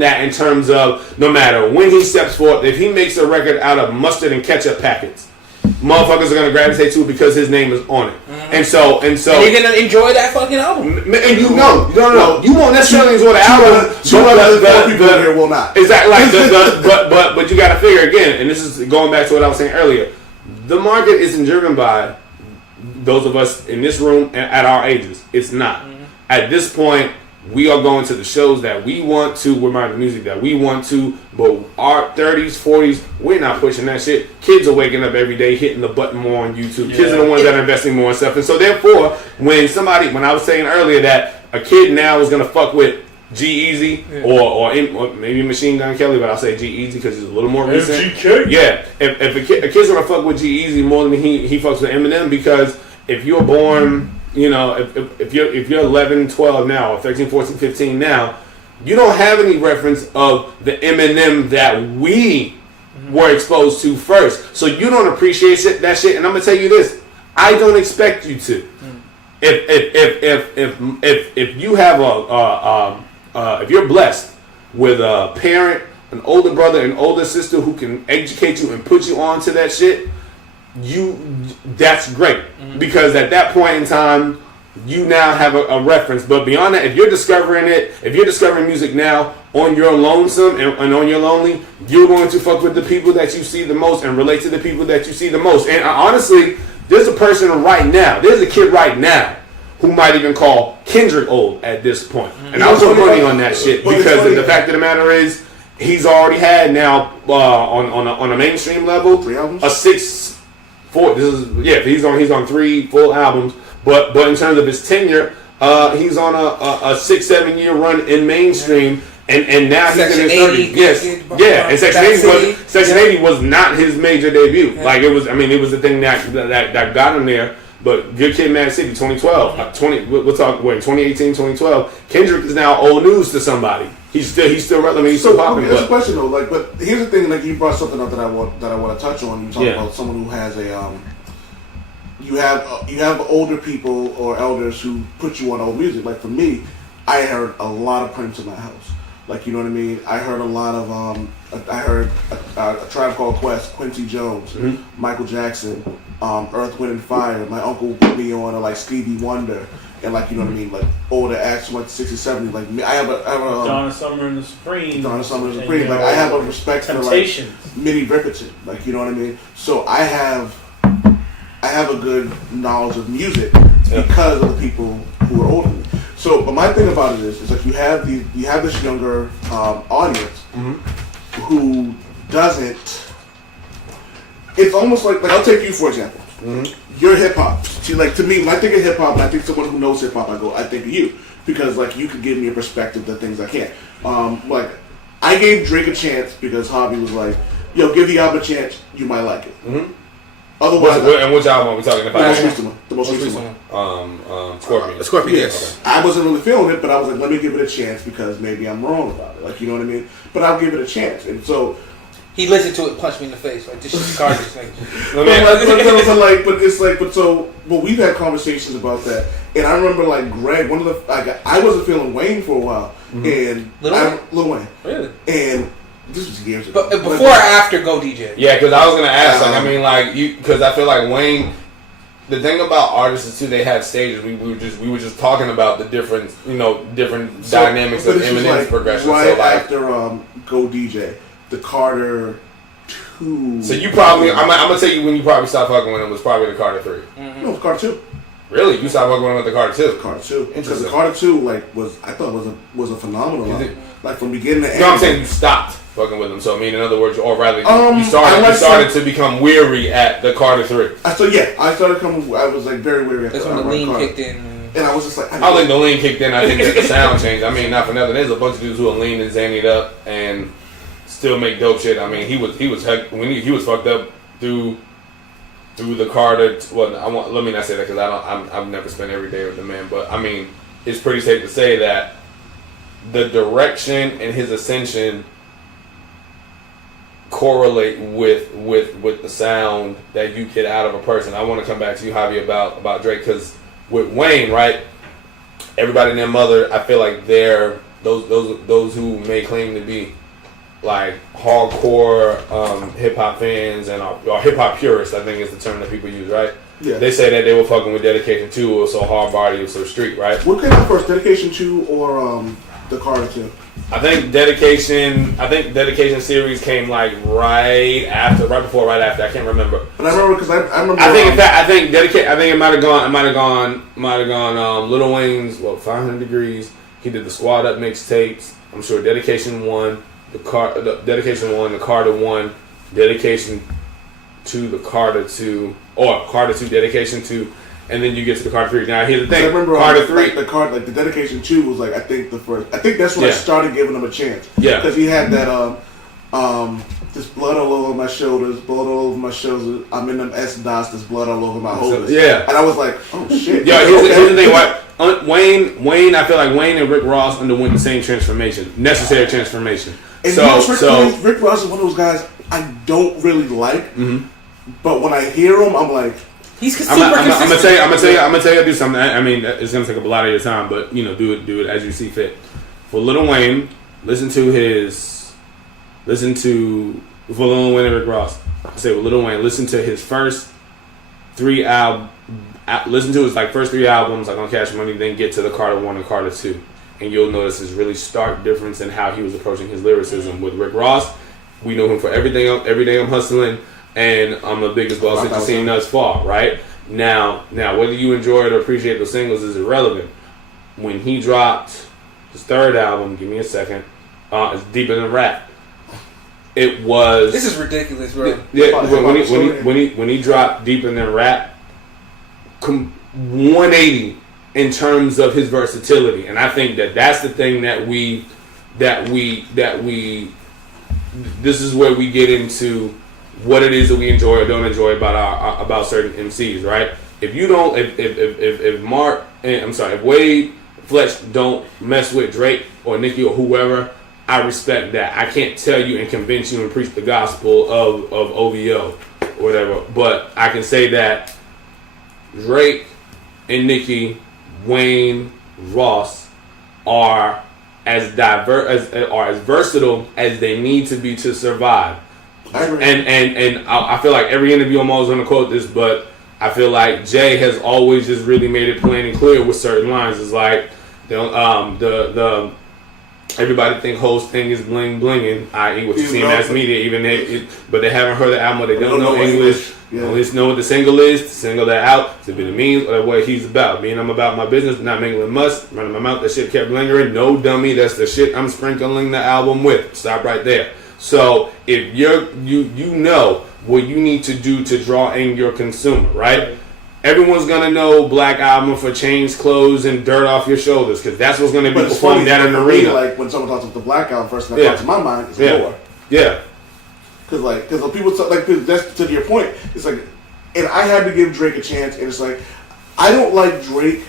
that in terms of no matter when he steps forth, if he makes a record out of mustard and ketchup packets, motherfuckers are gonna gravitate to it because his name is on it. And so and you're gonna enjoy that fucking album. And you won't necessarily enjoy the album. Two other people here will not. Exactly. But you got to figure again, and this is going back to what I was saying earlier. The market isn't driven by those of us in this room at our ages. It's not. At this point, we are going to the shows that we want to. We're buying the music that we want to. But our 30s, 40s, we're not pushing that shit. Kids are waking up every day, hitting the button more on YouTube. Kids are the ones that are investing more in stuff. And so therefore, when I was saying earlier that a kid now is going to fuck with G-Eazy or maybe Machine Gun Kelly, but I'll say G-Eazy because he's a little more recent. MGK. Yeah, if a kid's going to fuck with G-Eazy more than he fucks with Eminem, because if you're born... You know, if you're 11, 12 now, or 13, 14, 15 now, you don't have any reference of the Eminem that we were exposed to first. So you don't appreciate that shit. And I'm gonna tell you this: I don't expect you to. If you have if you're blessed with a parent, an older brother, an older sister who can educate you and put you onto that shit, that's great, because at that point in time you now have a reference. But beyond that, if you're discovering music now on your lonesome and on your lonely, you're going to fuck with the people that you see the most and relate to the people that you see the most. And honestly, there's a kid right now who might even call Kendrick old at this point. And I was put money on that shit, because the fact of the matter is he's already had now on a mainstream level a 6-4. He's on 3 full albums, but in terms of his tenure, he's on a 6-7 year run in mainstream, and now he's in his 30s. Yes, and Section 80 was not his major debut. Yeah. Like it was the thing that got him there. But Good Kid, Mad City, 2012, 2018, 2012. Kendrick is now old news to somebody. He's still relevant. He's still popular. Here's a question though. But here's the thing. Like, you brought something up that I want to touch on. You talk about someone who has a you have older people or elders who put you on old music. Like for me, I heard a lot of Prince in my house. Like, you know what I mean? I heard a lot of I heard a Tribe Called Quest, Quincy Jones, Michael Jackson, Earth, Wind and Fire. My uncle would put me on like Stevie Wonder. And like, you know what I mean, like older acts from like 60s, 70s. Like I have a Donna Summer and the Supremes. Like I have a respect for like Minnie Riperton. Like, you know what I mean. So I have a good knowledge of music because of the people who are older than me. So, but my thing about it is like you have this younger audience who doesn't. It's almost like I'll take you for example. You're hip hop. See, like to me, when I think of hip hop, and I think someone who knows hip hop, I think of you, because like you could give me a perspective that things I can't. Like I gave Drake a chance because Javi was like, "Yo, give the album a chance, you might like it." Otherwise, and which album are we talking about? The most recent one. Scorpion. Scorpion, yes. Okay. I wasn't really feeling it, but I was like, let me give it a chance because maybe I'm wrong about it. Like, you know what I mean? But I'll give it a chance. And so he listened to it, punched me in the face. Like, this is garbage. But we've had conversations about that. And I remember, like, Greg, I wasn't feeling Wayne for a while. And Lil Wayne. Really? And this was years ago. But before or after Go DJ? Yeah, because I was going to ask, because I feel like Wayne, the thing about artists is too, they have stages. We were just talking about the different dynamics of Eminem's progression. Right after Go DJ, the Carter 2. So you probably, I'm gonna tell you when you probably stopped fucking with him was probably the Carter 3. No, it was Carter 2. Really? You stopped fucking with him with the Carter 2? Carter 2. Because the Carter 2 was a phenomenal album. Like from beginning to end. No, I'm saying you stopped fucking with him. So I mean, in other words, or rather, you started to become weary at the Carter 3. I was like very weary at That's when the lean kicked in. And I was just like, I don't think the lean kicked in. I think that the sound changed. I mean, not for nothing. There's a bunch of dudes who are lean and zanied up and still make dope shit. I mean, he was fucked up through the Carter. Well, let me not say that because I've never spent every day with the man. But I mean, it's pretty safe to say that the direction and his ascension correlate with the sound that you get out of a person. I want to come back to you, Javi, about Drake, because with Wayne, right? Everybody and their mother, I feel like they're those who may claim to be like hardcore hip hop fans and or hip hop purists, I think is the term that people use, right? Yeah. They say that they were fucking with Dedication 2 or so hard body or so street, right? What came out first, Dedication 2 or the Carter 2? I think Dedication series came like right before, right after. I can't remember. But I remember because I remember. I think in fact, I think it might have gone. Lil Wayne's 500 Degrees. He did the Squad Up mixtapes. I'm sure Dedication 1, the Dedication 1, the Carter 1, Dedication 2, the Carter 2, or Carter 2, Dedication 2. And then you get to the Carter 3. Now here's the thing. I remember Carter 3. The Dedication 2 was like I think the first. I think that's when I started giving him a chance. Yeah. Because he had that this blood all over my shoulders, blood all over my shoulders. I'm in them S-dots, there's blood all over my shoulders. Yeah. And I was like, oh shit. Yeah. Here's the thing. What Wayne, I feel like Wayne and Rick Ross underwent the same transformation, necessary transformation. And Rick Ross is one of those guys I don't really like, but when I hear him, I'm like. He's super consistent. I'm gonna tell you to do something. I mean, it's gonna take up a lot of your time, but do it as you see fit. For Lil Wayne, listen to Lil Wayne and Rick Ross. I say with Lil Wayne, listen to his first 3 albums. Listen to his first 3 albums, like on Cash Money, then get to the Carter 1 and Carter 2, and you'll notice his really stark difference in how he was approaching his lyricism. With Rick Ross, we know him for Every Day I'm Hustling. And I'm the biggest boss that you've seen thus far, right? Now, whether you enjoy it or appreciate those singles is irrelevant. When he dropped his 3rd album, give me a second, it's Deeper Than Rap. It was. This is ridiculous, bro. Yeah, when he dropped Deeper Than Rap, 180 in terms of his versatility, and I think that's the thing that we. This is where we get into what it is that we enjoy or don't enjoy about certain MCs, right? If you don't, if Wade Fletch don't mess with Drake or Nicki or whoever, I respect that. I can't tell you and convince you and preach the gospel of OVO or whatever, but I can say that Drake and Nicki, Wayne, Ross are as versatile as they need to be to survive. And I feel like every interview I'm always going to quote this, but I feel like Jay has always just really made it plain and clear with certain lines. It's like the everybody think host thing is bling blinging, i.e. what you see in mass media, but they haven't heard the album, or they don't know English. Yeah. Only know what the single is, to single that out, to be the means or what he's about. Being I'm about my business, not mingling must, running my mouth, that shit kept lingering. No dummy, that's the shit I'm sprinkling the album with. Stop right there. So if you know what you need to do to draw in your consumer, right? Everyone's gonna know Black Album for Changed Clothes and Dirt Off Your Shoulders, because that's what's gonna be performed at an arena. Like when someone talks about the Black Album, first thing that comes to my mind is Lore. Yeah. Because when people talk, that's to your point. It's like, and I had to give Drake a chance, and it's like, I don't like Drake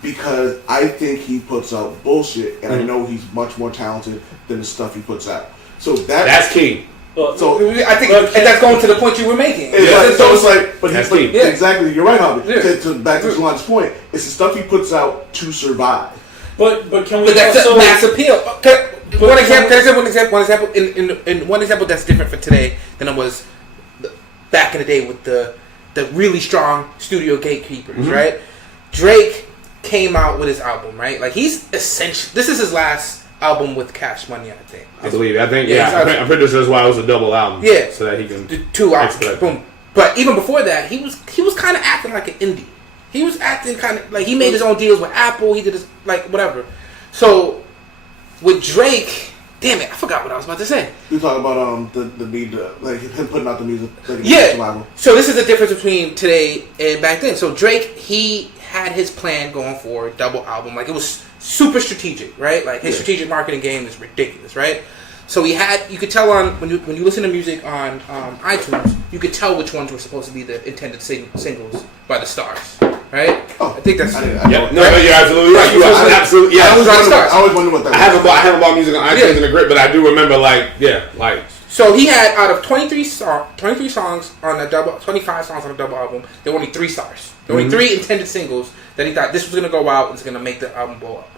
because I think he puts out bullshit, and I know he's much more talented than the stuff he puts out. So that's key. So I think that's going to the point you were making. So it's like, exactly. You're right, Hobby. Yeah. Back to Julian's point, it's the stuff he puts out to survive. But can we? But that's a mass appeal. One example. In one example that's different for today than it was back in the day with the really strong studio gatekeepers, right? Drake came out with his album, right? Like he's essentially, this is his last album with Cash Money, I think. I'm pretty sure that's why it was a double album. Yeah, so that he can the 2 albums. Boom. But even before that, he was kind of acting like an indie. He was acting kind of like he made his own deals with Apple. He did his whatever. So with Drake, damn it, I forgot what I was about to say. You talk about the need like him putting out the music. So this is the difference between today and back then. So Drake, he had his plan going for a double album. Like it was super strategic, right? Like his strategic marketing game is ridiculous, right? So you could tell when you listen to music on iTunes, you could tell which ones were supposed to be the intended singles by the stars, right? Oh, I think that's you're absolutely right. I always wondered what that was. I haven't bought music on iTunes in a grip, but I do remember So he had out of 23 songs on a double, 25 songs on a double album. There were only 3 stars. There were only 3 intended singles that he thought this was gonna go out and it's gonna make the album blow up.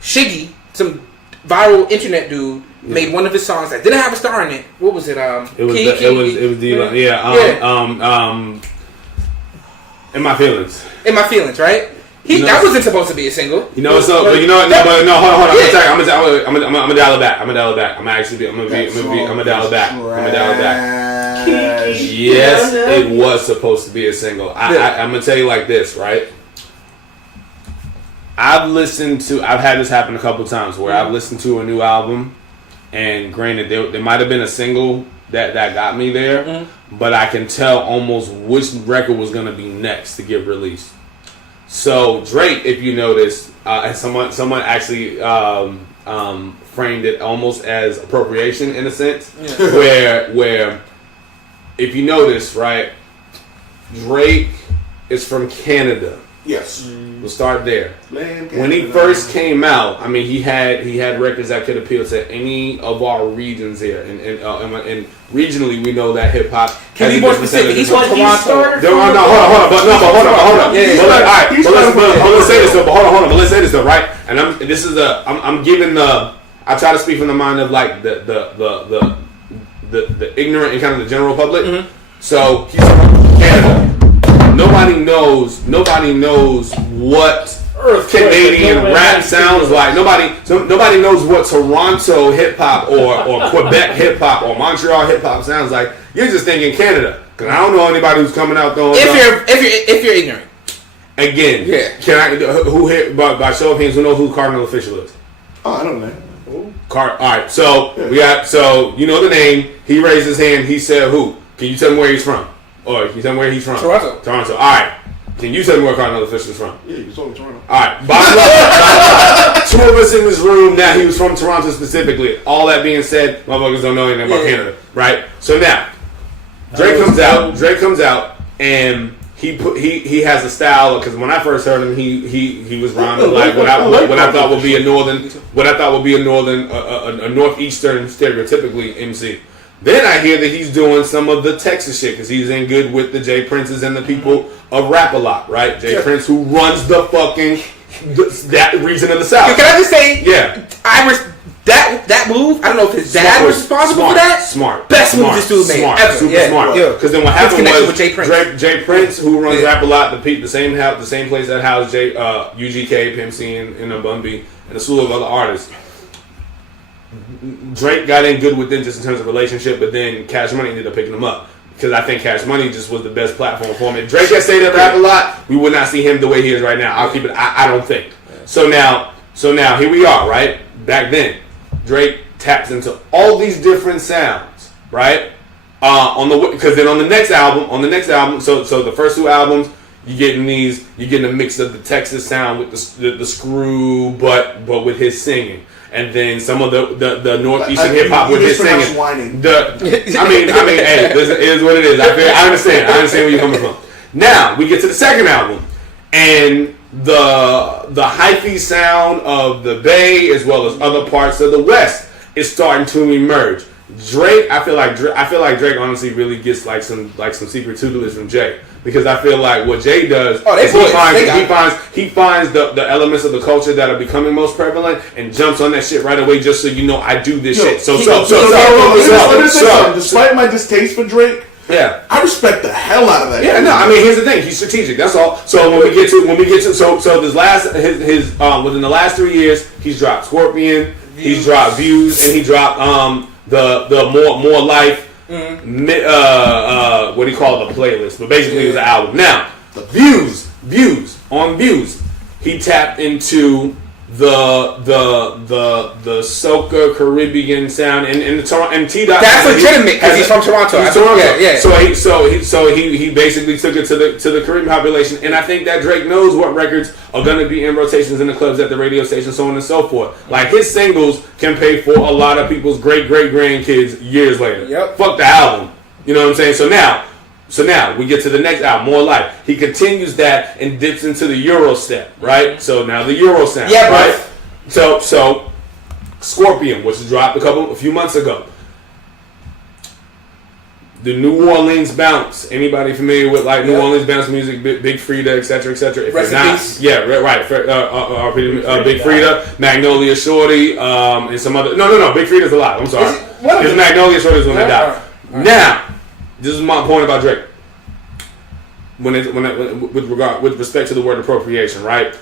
Shiggy, some viral internet dude, made one of his songs that didn't have a star in it. What was it? In My Feelings. In My Feelings, right? That wasn't supposed to be a single. Hold on. I'm gonna dial it back. I'm gonna dial it back. Yes, it was supposed to be a single. I'm gonna tell you like this, right? I've had this happen a couple times where I've listened to a new album, and granted, there might have been a single that got me there, but I can tell almost which record was gonna be next to get released. So Drake, if you notice, someone actually framed it almost as appropriation in a sense, where if you notice, right, Drake is from Canada. Yes. We'll start there. When he first came out, I mean, he had records that could appeal to any of our regions here, and regionally we know that hip hop. Can you be more specific? He's from Toronto. Hold on. Let's say this though. But let's say this though, right? And I'm giving the. I try to speak from the mind of like the ignorant and kind of the general public. So he's from Canada. Nobody knows what Canadian rap sounds like. Nobody knows what Toronto hip hop or Quebec hip hop or Montreal hip hop sounds like. You're just thinking Canada, because I don't know anybody who's coming out throwing. If you're ignorant, again, can I? Who here by show of hands? Who knows who Cardinal Official is? Oh, I don't know. All right, so we got you know the name. He raised his hand. He said, "Who? Can you tell me where he's from?" Or can you tell me where he's from? Toronto. All right. Can you tell me where Cardinal Official is from? Yeah, he's from Toronto. All right. 2 of us in this room now. He was from Toronto specifically. All that being said, motherfuckers don't know anything about Canada, right? So now, Drake comes out, and he has a style, because when I first heard him, he was rhyming like what I thought would be a northeastern stereotypically MC. Then I hear that he's doing some of the Texas shit, because he's in good with the Jay Princes and the people of Rap-A-Lot, right? Jay Prince, who runs the fucking that region of the South. Can I just say, yeah, that move. I don't know if his dad was responsible for that. Best move this dude made ever. Super smart. Because then what happened was Jay Prince, who runs Rap-A-Lot, the same place that housed UGK, Pimp C, and Bun B, and a slew of other artists. Drake got in good with them just in terms of relationship, but then Cash Money ended up picking him up, because I think Cash Money just was the best platform for him. If Drake had stayed at Rap-A-Lot, we would not see him the way he is right now. I'll keep it. I don't think. So now here we are, right? Back then, Drake taps into all these different sounds, right? Because then on the next album, so the first 2 albums, you're getting a mix of the Texas sound with the screw, but with his singing. And then some of the northeastern hip hop with his singing. I mean, hey, this is what it is. I understand where you're coming from. Now we get to the second album, and the hyphy sound of the Bay as well as other parts of the West is starting to emerge. Drake, I feel like Drake honestly really gets like some secret tutelage from Jay. Because I feel like what Jay does is he finds the elements of the culture that are becoming most prevalent and jumps on that shit right away, just so you know I do this shit. Despite my distaste for Drake, I respect the hell out of that. Yeah, no, I mean, here's the thing: he's strategic. That's all. So when we get to this last within the last 3 years, he's dropped Scorpion, he's dropped Views, and he dropped the More Life. What do you call it? The playlist, but basically it was an album. Now, the views, he tapped into the soca Caribbean sound and the Toronto T. That's legitimate because he's from Toronto. Yeah. So he basically took it to the Caribbean population, and I think that Drake knows what records are going to be in rotations in the clubs, at the radio station, so on and so forth. Like, his singles can pay for a lot of people's great grandkids years later. Yep. Fuck the album. You know what I'm saying? So now we get to the next album, More Life. He continues that and dips into the Euro step, right? So now the Euro sound, right? So Scorpion, which was dropped a few months ago. The New Orleans bounce. Anybody familiar with like New Orleans bounce music? Big Frida, etc., etc. If you're not, yeah, right. Big Frida, Magnolia Shorty, and some other. No. Big Frida's alive. I'm sorry. Because Magnolia Shorty's when they died. Now, this is my point about Drake. With respect to the word appropriation, right?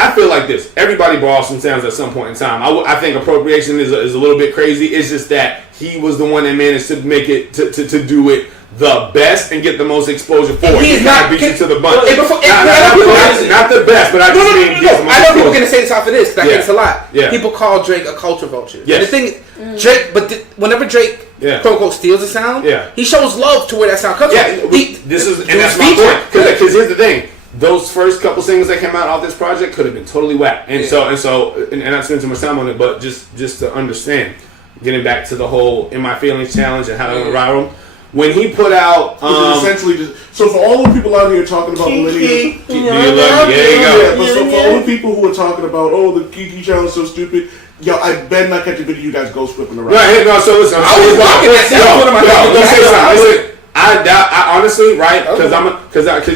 I feel like this. Everybody borrows some sounds at some point in time. I think appropriation is a little bit crazy. It's just that he was the one that managed to make it to do it the best and get the most exposure for it. He's not beat you to the bunch. Not the best, but I just mean I know people are gonna say this off of this. That gets a lot. Yeah. People call Drake a culture vulture. Yes. And the thing is, Drake, whenever Drake quote unquote steals a sound, he shows love to where that sound comes from. And that's my point. Because here's the thing. Those first couple singles that came out off this project could have been totally whack, and I not spend too much time on it, but just to understand, getting back to the whole "In My Feelings" challenge and how to viral. When he put out, essentially just, so for all the people out here talking about millennials, do you love me? There you go. But so for all the people who are talking about, the Kiki challenge is so stupid. Yo, I bet not catch a video you guys ghost flipping around. Right, no, so listen, I was walking that. That's one of my favorite. I doubt. I honestly, right? Because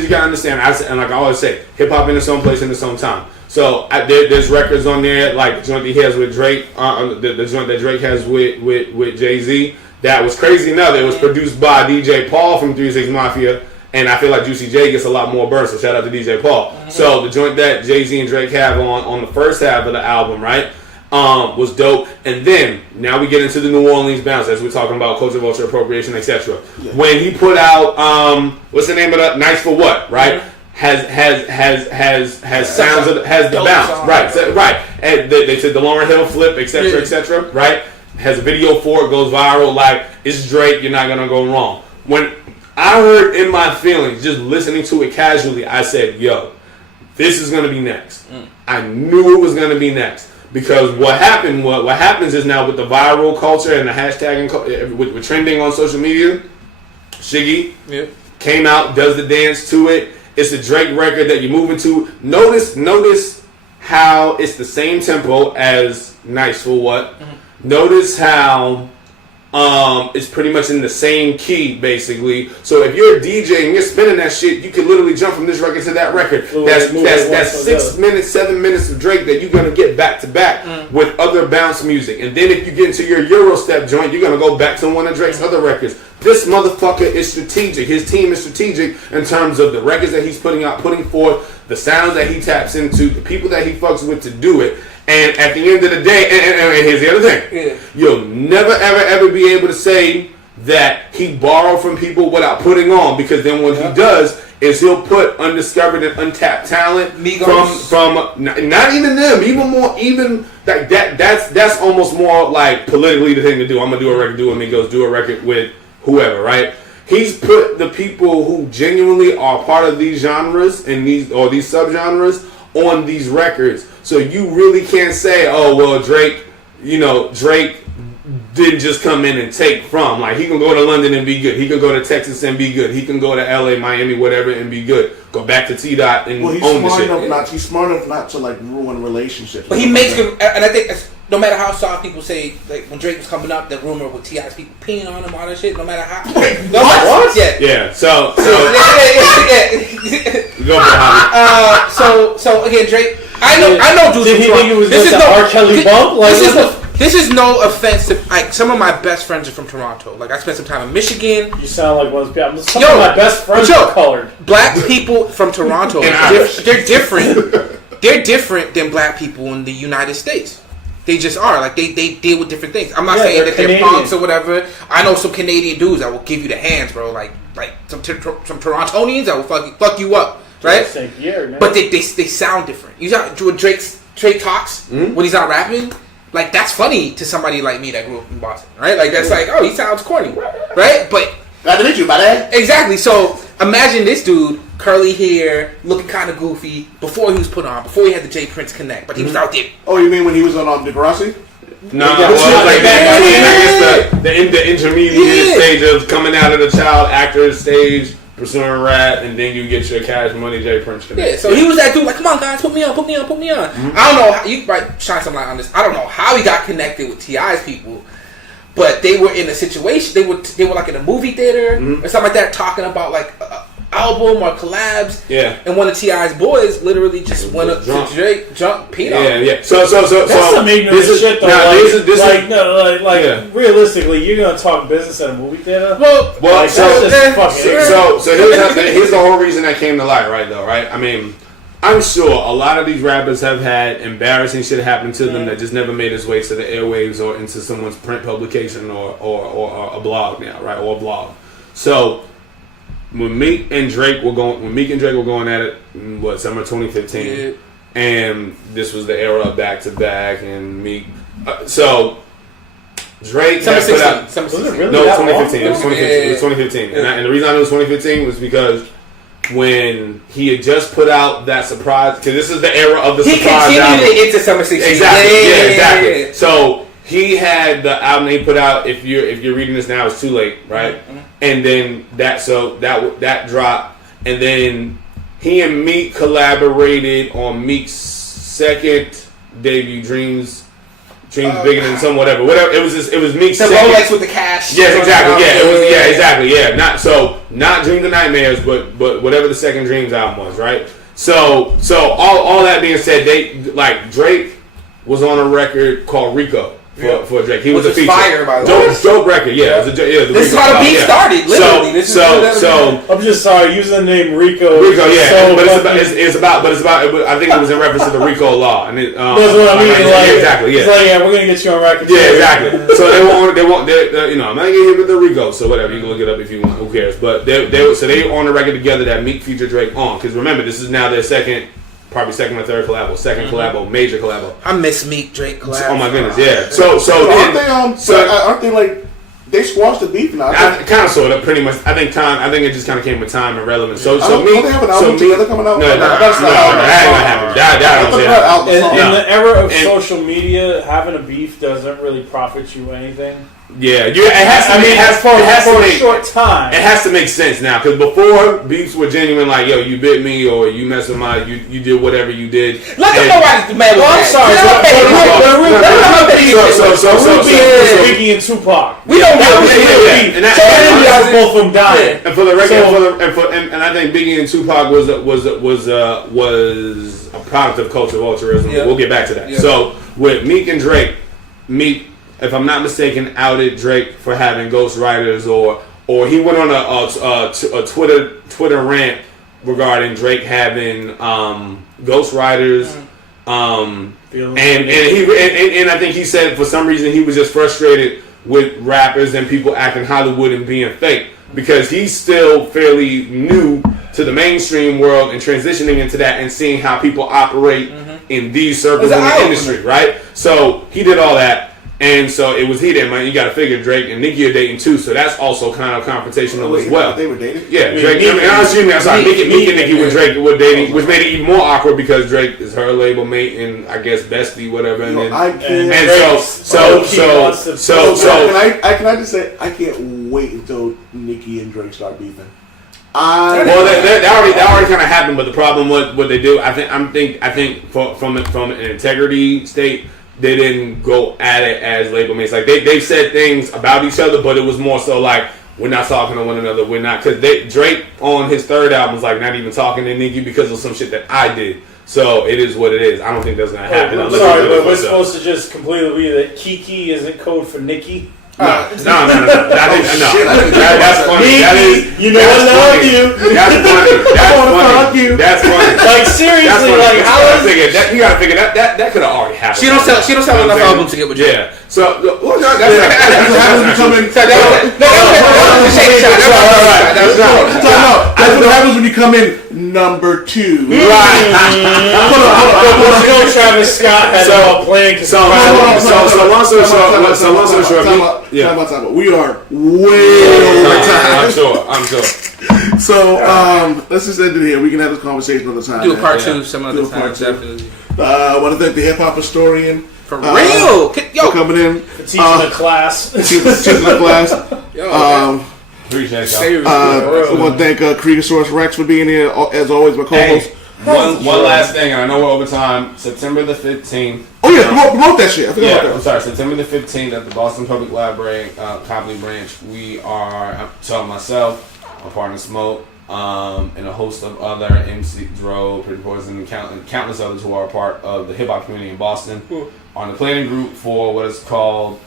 you gotta understand. Like I always say, hip hop in its own place in its own time. So there's records on there, like the joint that he has with Drake, the joint that Drake has with Jay-Z. That was crazy enough. It was produced by DJ Paul from 3 6 Mafia, and I feel like Juicy J gets a lot more burn. So shout out to DJ Paul. So the joint that Jay-Z and Drake have on the first half of the album, right? Was dope, and then now we get into the New Orleans bounce as we're talking about culture, vulture, appropriation, etc. Yeah. When he put out what's the name of that? Nice for What, right? Has sounds of the bounce, right? And they said the Lauryn Hill flip, etc., right? Has a video for it, goes viral. Like it's Drake, you're not gonna go wrong. When I heard In My Feelings, just listening to it casually, I said, "Yo, this is gonna be next." I knew it was gonna be next. Because what happens is now with the viral culture and the hashtagging with trending on social media, Shiggy came out, does the dance to it. It's a Drake record that you're moving to. Notice how it's the same tempo as Nice for What. Notice how it's pretty much in the same key, basically. So if you're a DJ and you're spinning that shit, you can literally jump from this record to that record. That's 6 minutes, 7 minutes of Drake that you're gonna get back to back with other bounce music. And then if you get into your Eurostep joint, you're gonna go back to one of Drake's other records. This motherfucker is strategic. His team is strategic in terms of the records that he's putting forth, the sounds that he taps into, the people that he fucks with to do it. And at the end of the day, and here's the other thing. You'll never, ever be able to say that he borrowed from people without putting on, because then what he does is he'll put undiscovered and untapped talent from not even them, even that's almost more like politically the thing to do. I'm gonna do a record, do Amigos, do a record with whoever, right? He's put the people who genuinely are part of these genres and these subgenres on these records. So you really can't say, oh, well, Drake didn't just come in and take from. Like, he can go to London and be good. He can go to Texas and be good. He can go to LA, Miami, whatever, and be good. Go back to T-Dot and own the shit. He's smart enough not to, like, ruin relationships. But he makes good, and I think no matter how soft people say, like, when Drake was coming up, that rumor with T.I.'s people peeing on him, all that shit, no matter how. What? Yeah, so go for it. So again, Drake, I know Juicy. Did he think it was just an R. Kelly bump? This is no offense to, like, some of my best friends are from Toronto. Like, I spent some time in Michigan. You sound like one of those people. Some of my best friends are colored. Black people from Toronto, they're different. They're different than black people in the United States. They just are. Like, they deal with different things. I'm not saying that they're punks or whatever. I know some Canadian dudes that will give you the hands, bro. Like some Torontonians that will fuck you up, right? But they sound different. You saw when Drake talks when he's not rapping. Like, that's funny to somebody like me that grew up in Boston, right? Like, that's like, oh, he sounds corny, right? But glad to meet you, buddy. Exactly. So imagine this dude, curly hair, looking kind of goofy, before he was put on, before he had the J Prince Connect, but he was out there. Oh, you mean when he was on Degrassi? No, like the intermediate stage of coming out of the child actor stage, pursuing rap, and then you get your Cash Money J Prince connection. Yeah, so he was that dude like, come on guys, put me on. Mm-hmm. I don't know, you might shine some light on this. I don't know how he got connected with T.I.'s people, but they were in a situation, they were like in a movie theater or something like that, talking about like album or collabs. Yeah. And one of T.I.'s boys literally just went up to Drake, peed on him. Yeah. So that's some ignorant shit though. Realistically, you're gonna talk business at a movie theater. Well, like, so fucking here's the whole reason that came to light, right? Though, right? I mean, I'm sure a lot of these rappers have had embarrassing shit happen to them that just never made its way to the airwaves or into someone's print publication or a blog now, right? Or a blog. So when Meek and Drake were going at it, summer 2015, and this was the era of back to back, and Meek. So Drake Summer had put out. 16. Really No, that 2015. long? It was 2015. It was 2015, and the reason I know it was 2015 was because when he had just put out that surprise, because this is the era of the surprise album. He continued into Summer 16. Exactly. Yeah, exactly. So he had the album he put out. If you're reading this now, it's too late, right? Mm-hmm. And then that dropped, and then he and Meek collaborated on Meek's second debut, Dreams Bigger Than Some whatever. It was Meek's the second. Rolex with the cash. Yes, exactly. Yeah, exactly. Yeah, not Dreams and Nightmares, but whatever the second Dreams album was, right? So all that being said, Drake was on a record called Rico for Drake. He was a feature. Fire, by the way. Dope record. Yeah, this is how the beat started. Literally, so I'm just sorry using the name Rico. Rico, yeah, but it's about. I think it was in reference to the Rico law, and that's what I mean. Exactly. Yeah, it's like we're gonna get you on record. Yeah, exactly. So they won't. I'm not gonna get hit with the Rico. So whatever, you can look it up if you want. Who cares? But they were on the record together that Meek featured Drake on. Because remember, this is now their probably second or third collabo, collabo, major collabo. I miss Meek Drake collab. Oh my goodness, yeah. So aren't they like they squashed the beef now? Kind of, sort of, pretty much. I think it just kind of came with time and relevance. So don't they have an album together coming out? No, that's not happening. In the era of social media, having a beef doesn't really profit you anything. Yeah, it has to. For a short time. It has to make sense now, because before beefs were genuine, like yo, you bit me or you messed with my, you did whatever you did. Let them know why the man was I'm sorry. So Biggie and Tupac. We don't know. And that's both of them dying. And for the record, and I think Biggie and Tupac was a product of cultural vulturism. Yeah. We'll get back to that. Yeah. So with Meek and Drake, Meek, if I'm not mistaken, outed Drake for having ghostwriters, or he went on a Twitter rant regarding Drake having ghostwriters, and I think he said for some reason he was just frustrated with rappers and people acting Hollywood and being fake, because he's still fairly new to the mainstream world and transitioning into that and seeing how people operate in these circles in the industry, right? So he did all that. And so it was heated, man. You got to figure Drake and Nicki are dating too, so that's also kind of confrontational as well. They were dating? Yeah, Drake. Meek and Nicki were dating, which made it even more awkward because Drake is her label mate and I guess bestie, whatever. Can I just say I can't wait until Nicki and Drake start beefing. That already kind of happened, but the problem with what they do, I think from an integrity state, they didn't go at it as label mates. Like they've said things about each other, but it was more so like we're not talking to one another. We're not, because Drake on his third album was like not even talking to Nicki because of some shit that I did. So it is what it is. I don't think that's gonna happen. I'm sorry, but we're supposed to just completely be that Kiki isn't code for Nicki. No. That's funny. You know I love you. That's funny. Like seriously, like how is you gotta figure that could have already happened. She don't sell enough albums to get with you. Yeah. So that's what happens when you come in number 2. Right. Travis Scott had it all playing. So long story short. Yeah. We are way over time. I'm sure. So let's just end it here. We can have this conversation another time. Do a part 2 some other time. Definitely. I want to thank the hip hop historian for real. for coming in, teaching the class. Teaching the class. Appreciate y'all. Seriously. I want to thank Kriegosaurus Rex for being here, as always, my co-host. One last thing, and I know we're over time. September the 15th. Oh yeah, promote that shit. I forgot about that. I'm sorry. September the 15th at the Boston Public Library, Copley Branch. We are, myself, my partner Smoke, and a host of other MC Dro, Pretty Poison, and countless others who are a part of the hip hop community in Boston, on the planning group for what is called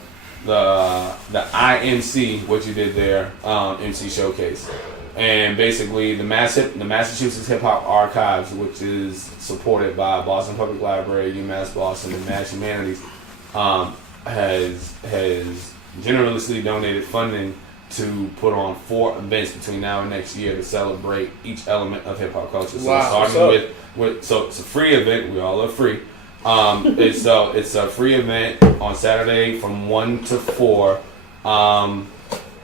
the IMC, what you did there, MC Showcase. And basically, the Massachusetts Hip Hop Archives, which is supported by Boston Public Library, UMass Boston, and Mass Humanities, has generously donated funding to put on 4 events between now and next year to celebrate each element of hip hop culture. So starting with so it's a free event. We all love free. It's a free event on Saturday from 1 to 4.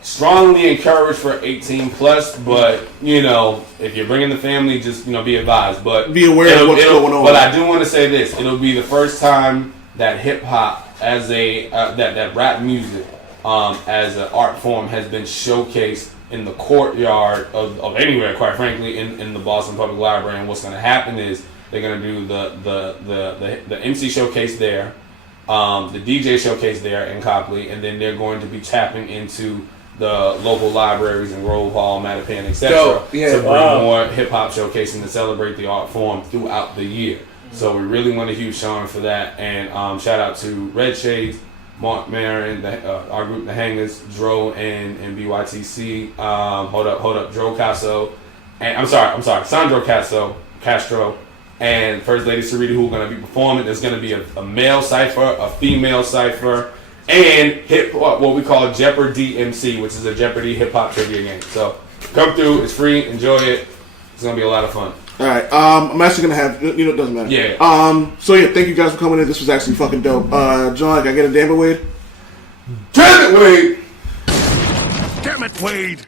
Strongly encouraged for 18 plus, but if you're bringing the family, just be advised. But be aware of what's going on. But I do want to say this: it'll be the first time that hip hop, as a that rap music, as an art form, has been showcased in the courtyard of anywhere. Quite frankly, in the Boston Public Library. And what's going to happen is they're going to do the MC showcase there, the DJ showcase there in Copley, and then they're going to be tapping into the local libraries in Grove Hall, Mattapan, etc. to bring more hip hop showcasing to celebrate the art form throughout the year. So we really want a huge showing for that. And shout out to Red Shades, Mark Marin, our group The Hangaz, Dro and BYTC. Hold up, Dro Casso, and I'm sorry, Sandro Castro, and First Lady Sarita, who are going to be performing. There's going to be a male cipher, a female cipher, and what we call Jeopardy MC, which is a Jeopardy hip hop trivia game. So come through, it's free, enjoy it. It's gonna be a lot of fun. All right, I'm actually gonna have it doesn't matter. Yeah. So yeah, thank you guys for coming in. This was actually fucking dope. John, can I get a damn it, Wade? Damn it, Wade! Damn it, Wade!